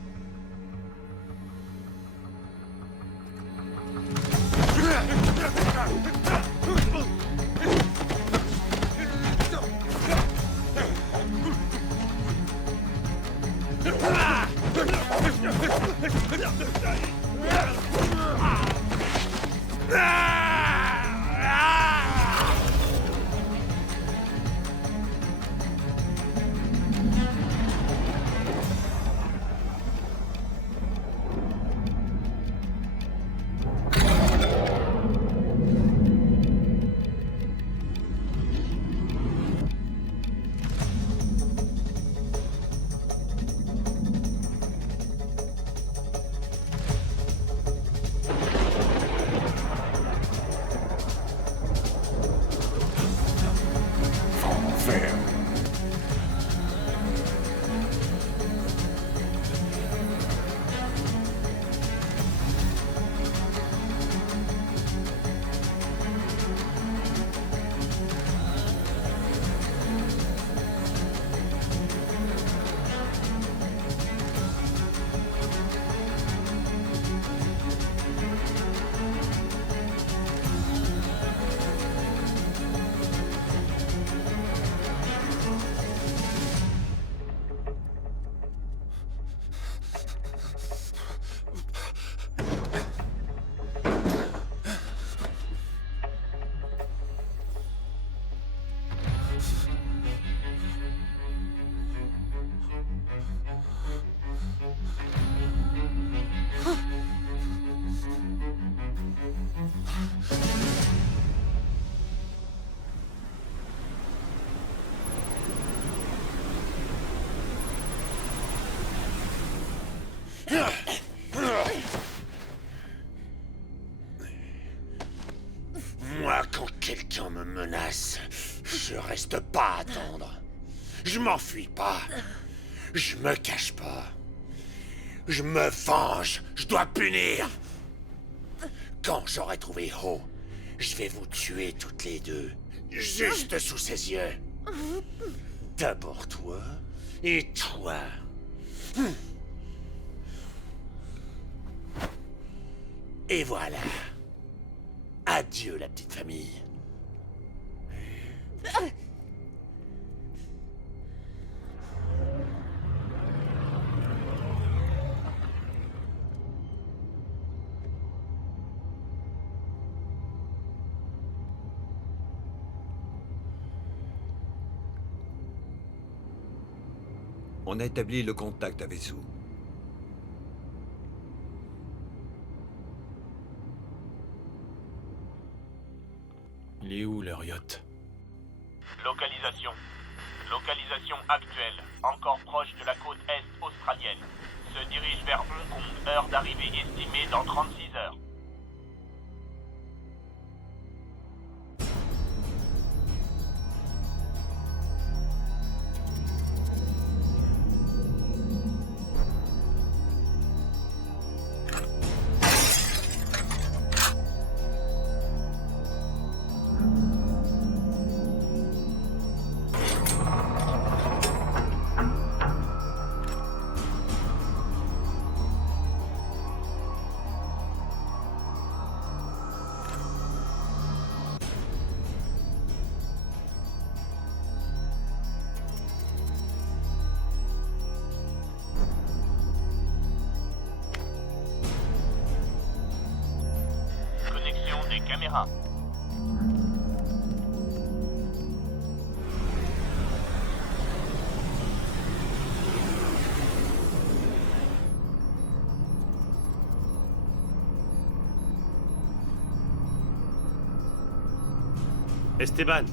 Moi, quand quelqu'un me menace, je reste pas à attendre. Je m'enfuis pas. Je me cache pas. Je me venge. Je dois punir. Quand j'aurai trouvé Ho, je vais vous tuer toutes les deux. Juste sous ses yeux. D'abord toi et toi. Et voilà. Adieu, la petite famille. On a établi le contact avec Sue. Il est où leur yacht? Localisation. Localisation actuelle. Encore proche de la côte est australienne. Se dirige vers Hong Kong. Heure d'arrivée estimée dans 36 heures. Caméra. Esteban.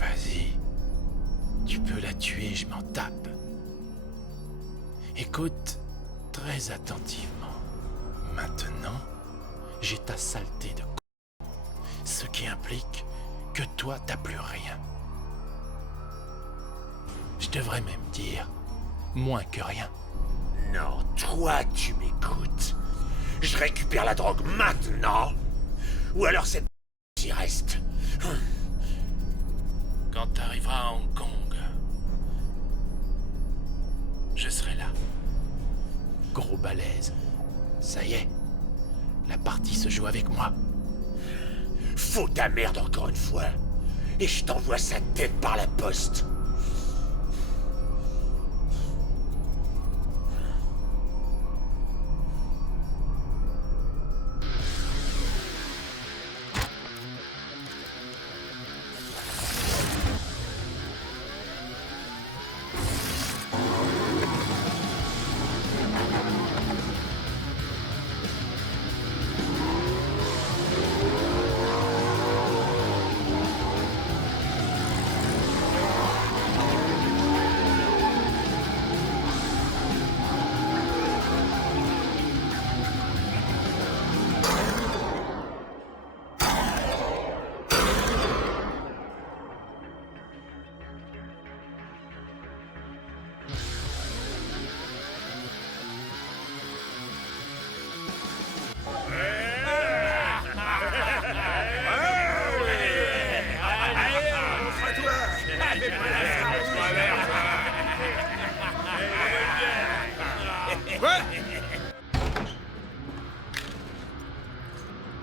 Vas-y. Tu peux la tuer, je m'en tape. Écoute très attentivement. Maintenant, j'ai ta saleté de c***. Ce qui implique que toi, t'as plus rien. Je devrais même dire moins que rien. Non, toi, tu m'écoutes. Je récupère la drogue maintenant. Ou alors cette y reste. Quand t'arriveras à Hong Kong, je serai là. Gros balèze. Ça y est, la partie se joue avec moi. Fous ta merde encore une fois. Et je t'envoie sa tête par la poste.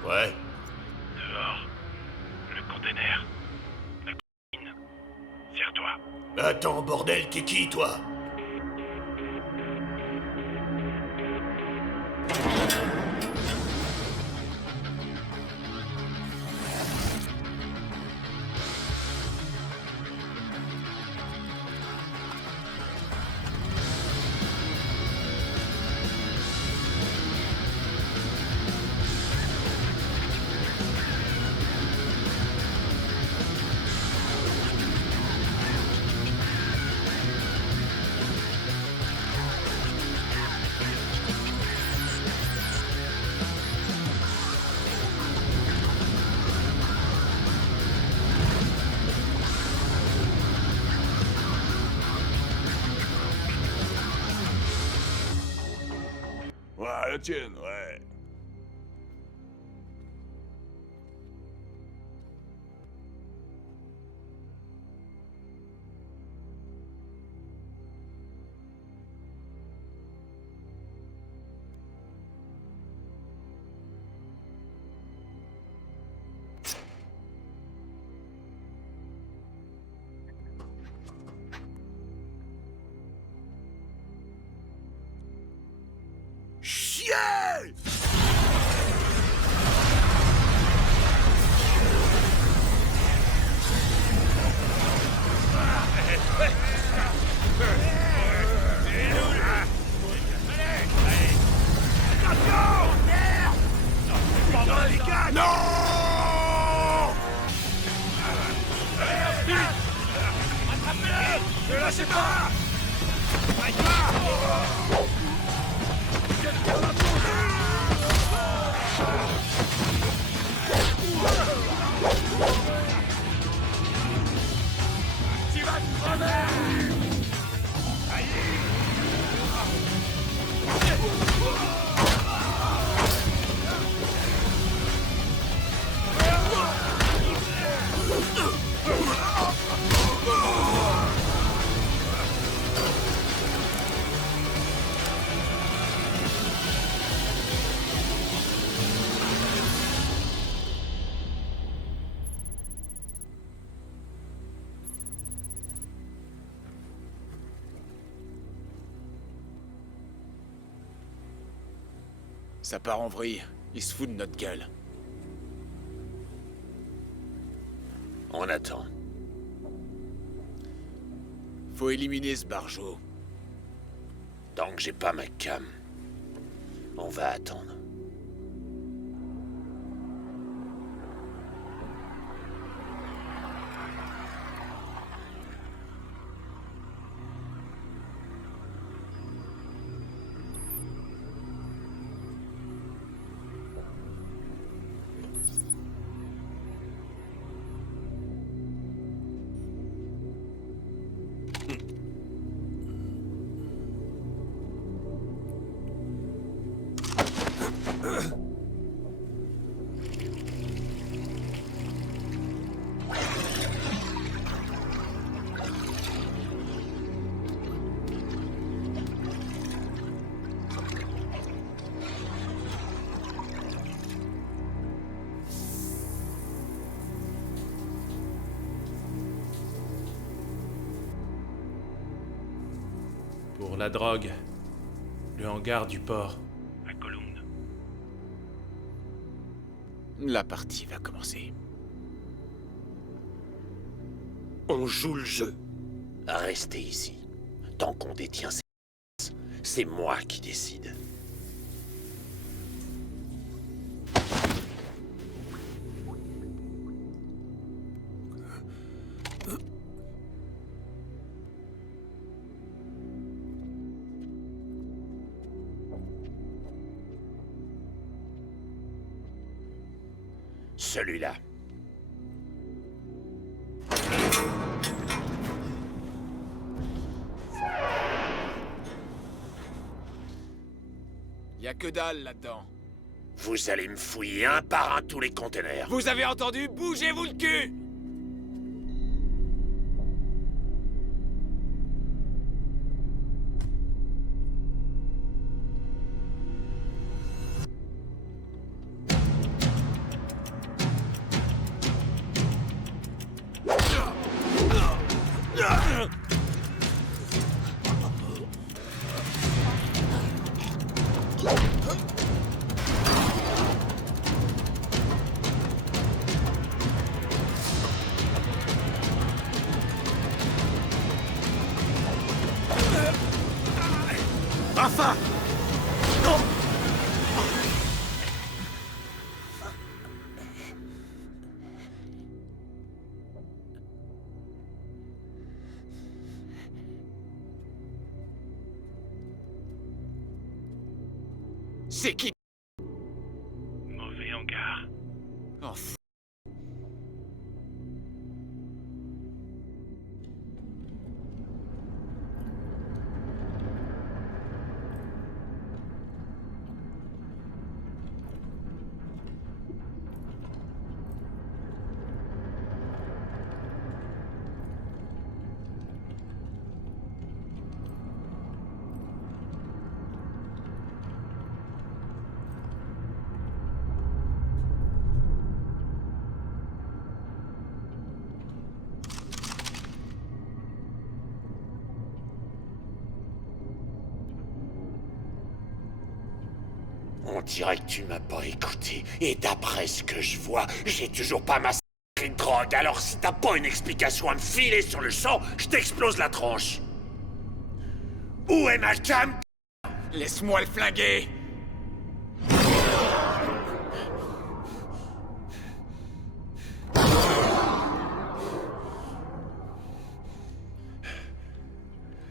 Ouais. Dehors. Le container. La cocaïne. Serre-toi. Attends, bordel, t'es qui, toi? Ouais, la tienne, ouais. Chier! Non! Attrapez-le! Ne lâchez pas! Tu vas te crever! Ça part en vrille. Il se fout de notre gueule. On attend. Faut éliminer ce barjot. Tant que j'ai pas ma cam, on va attendre. Pour la drogue, le hangar du port. À Colombes. La partie va commencer. On joue le jeu. Restez ici. Tant qu'on détient ces... C'est moi qui décide. Celui-là. Y a que dalle là-dedans. Vous allez me fouiller un par un tous les containers. Vous avez entendu? Bougez-vous le cul! Enfin! Non! C'est qui? Mauvais hangar. Oh, On dirait que tu m'as pas écouté. Et d'après ce que je vois, j'ai toujours pas ma sacrée drogue. Alors si t'as pas une explication à me filer sur le champ, je t'explose la tronche. Où est ma cam? laisse-moi le flinguer!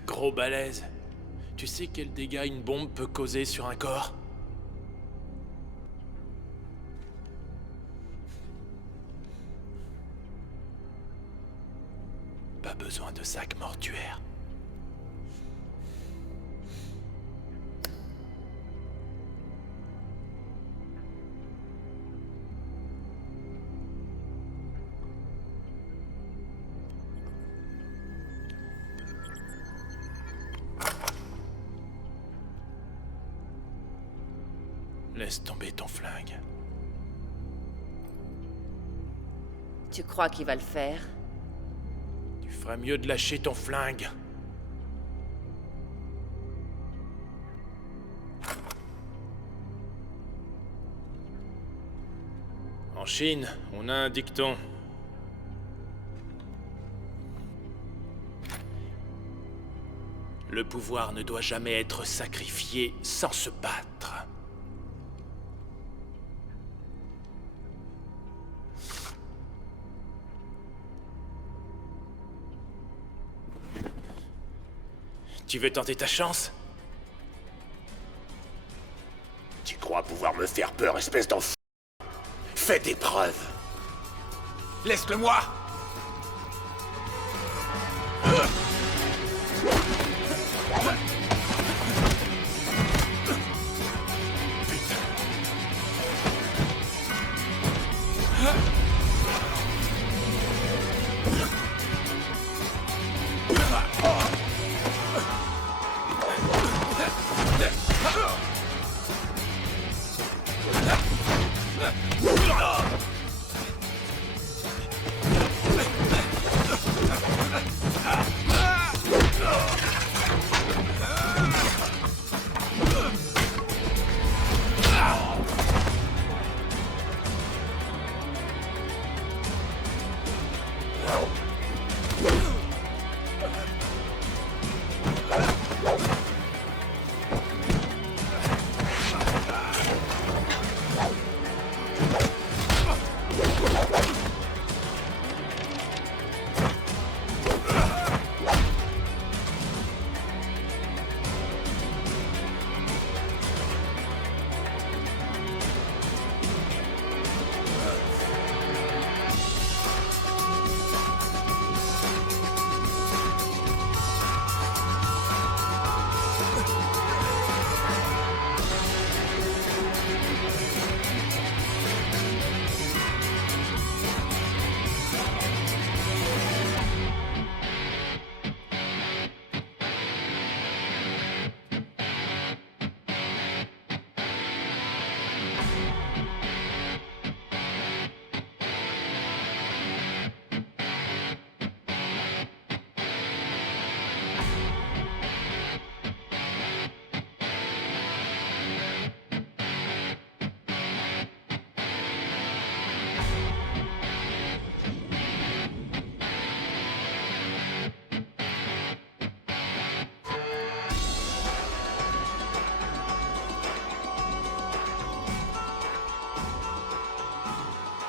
Gros balèze. Tu sais quel dégât une bombe peut causer sur un corps? Pas besoin de sac mortuaire. Laisse tomber ton flingue. Tu crois qu'il va le faire? Tu ferais mieux de lâcher ton flingue. En Chine, on a un dicton. Le pouvoir ne doit jamais être sacrifié sans se battre. Tu veux tenter ta chance? Tu crois pouvoir me faire peur, espèce d'enfant? Fais tes preuves. Laisse-le-moi!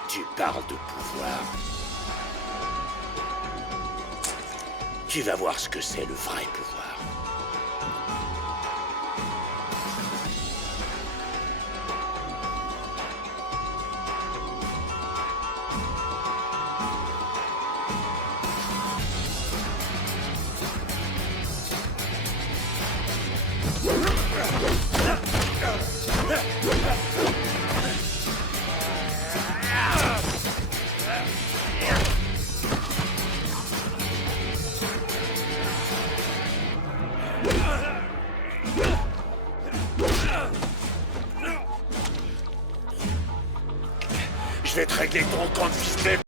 Tu parles de pouvoir. Tu vas voir ce que c'est le vrai pouvoir. Je vais te régler ton compte, fils de...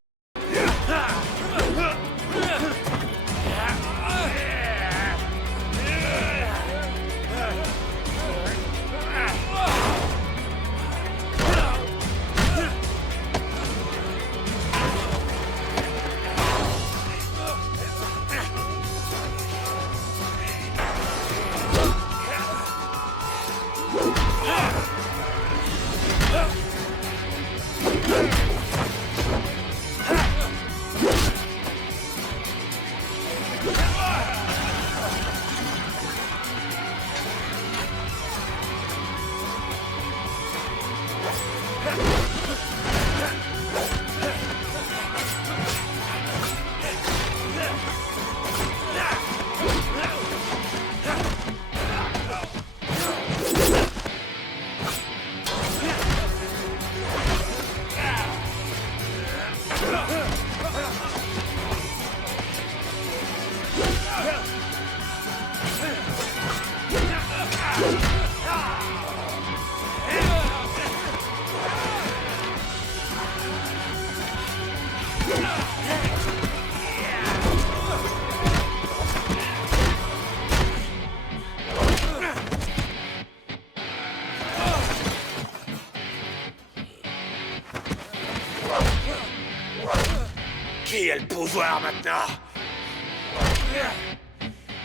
Qui a le pouvoir maintenant?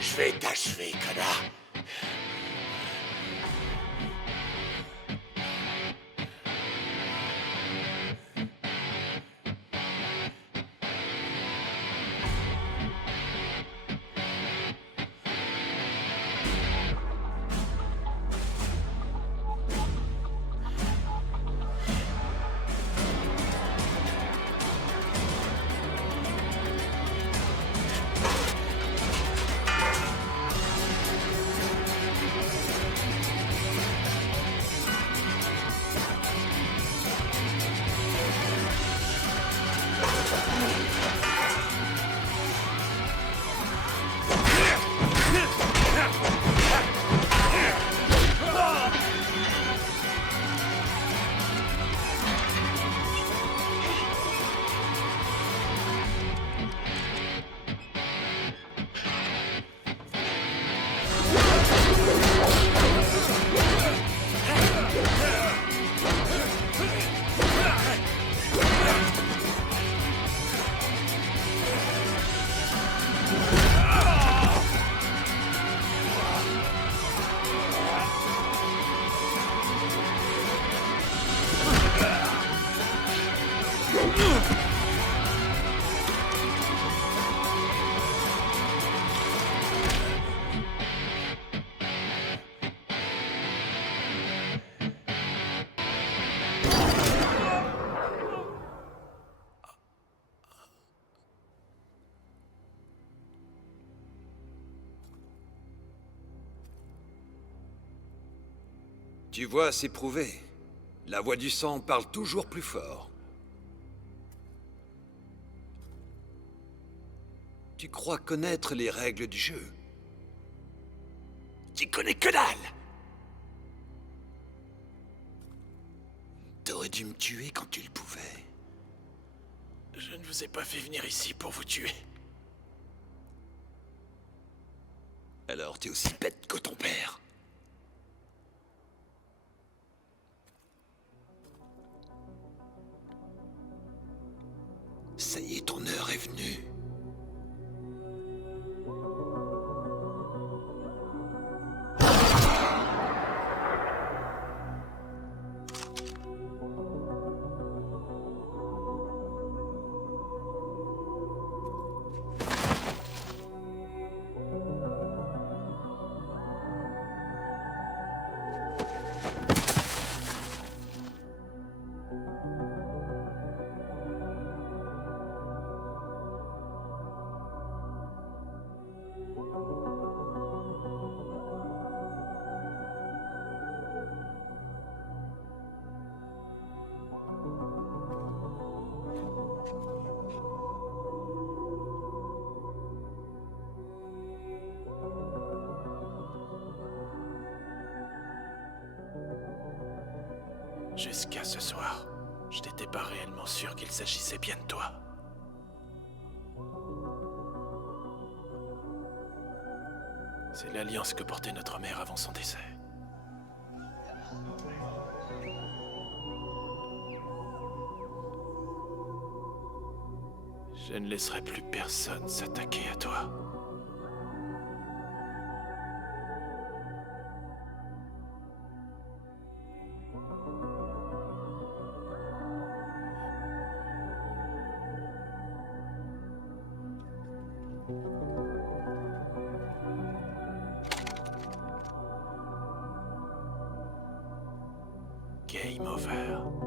Je vais t'achever, connard. Tu vois, c'est prouvé. La voix du sang parle toujours plus fort. Tu crois connaître les règles du jeu? Tu connais que dalle! T'aurais dû me tuer quand tu le pouvais. Je ne vous ai pas fait venir ici pour vous tuer. Alors t'es aussi bête que ton père. Ça y est, ton heure est venue. Jusqu'à ce soir, je n'étais pas réellement sûr qu'il s'agissait bien de toi. C'est l'alliance que portait notre mère avant son décès. Je ne laisserai plus personne s'attaquer à toi. Game over.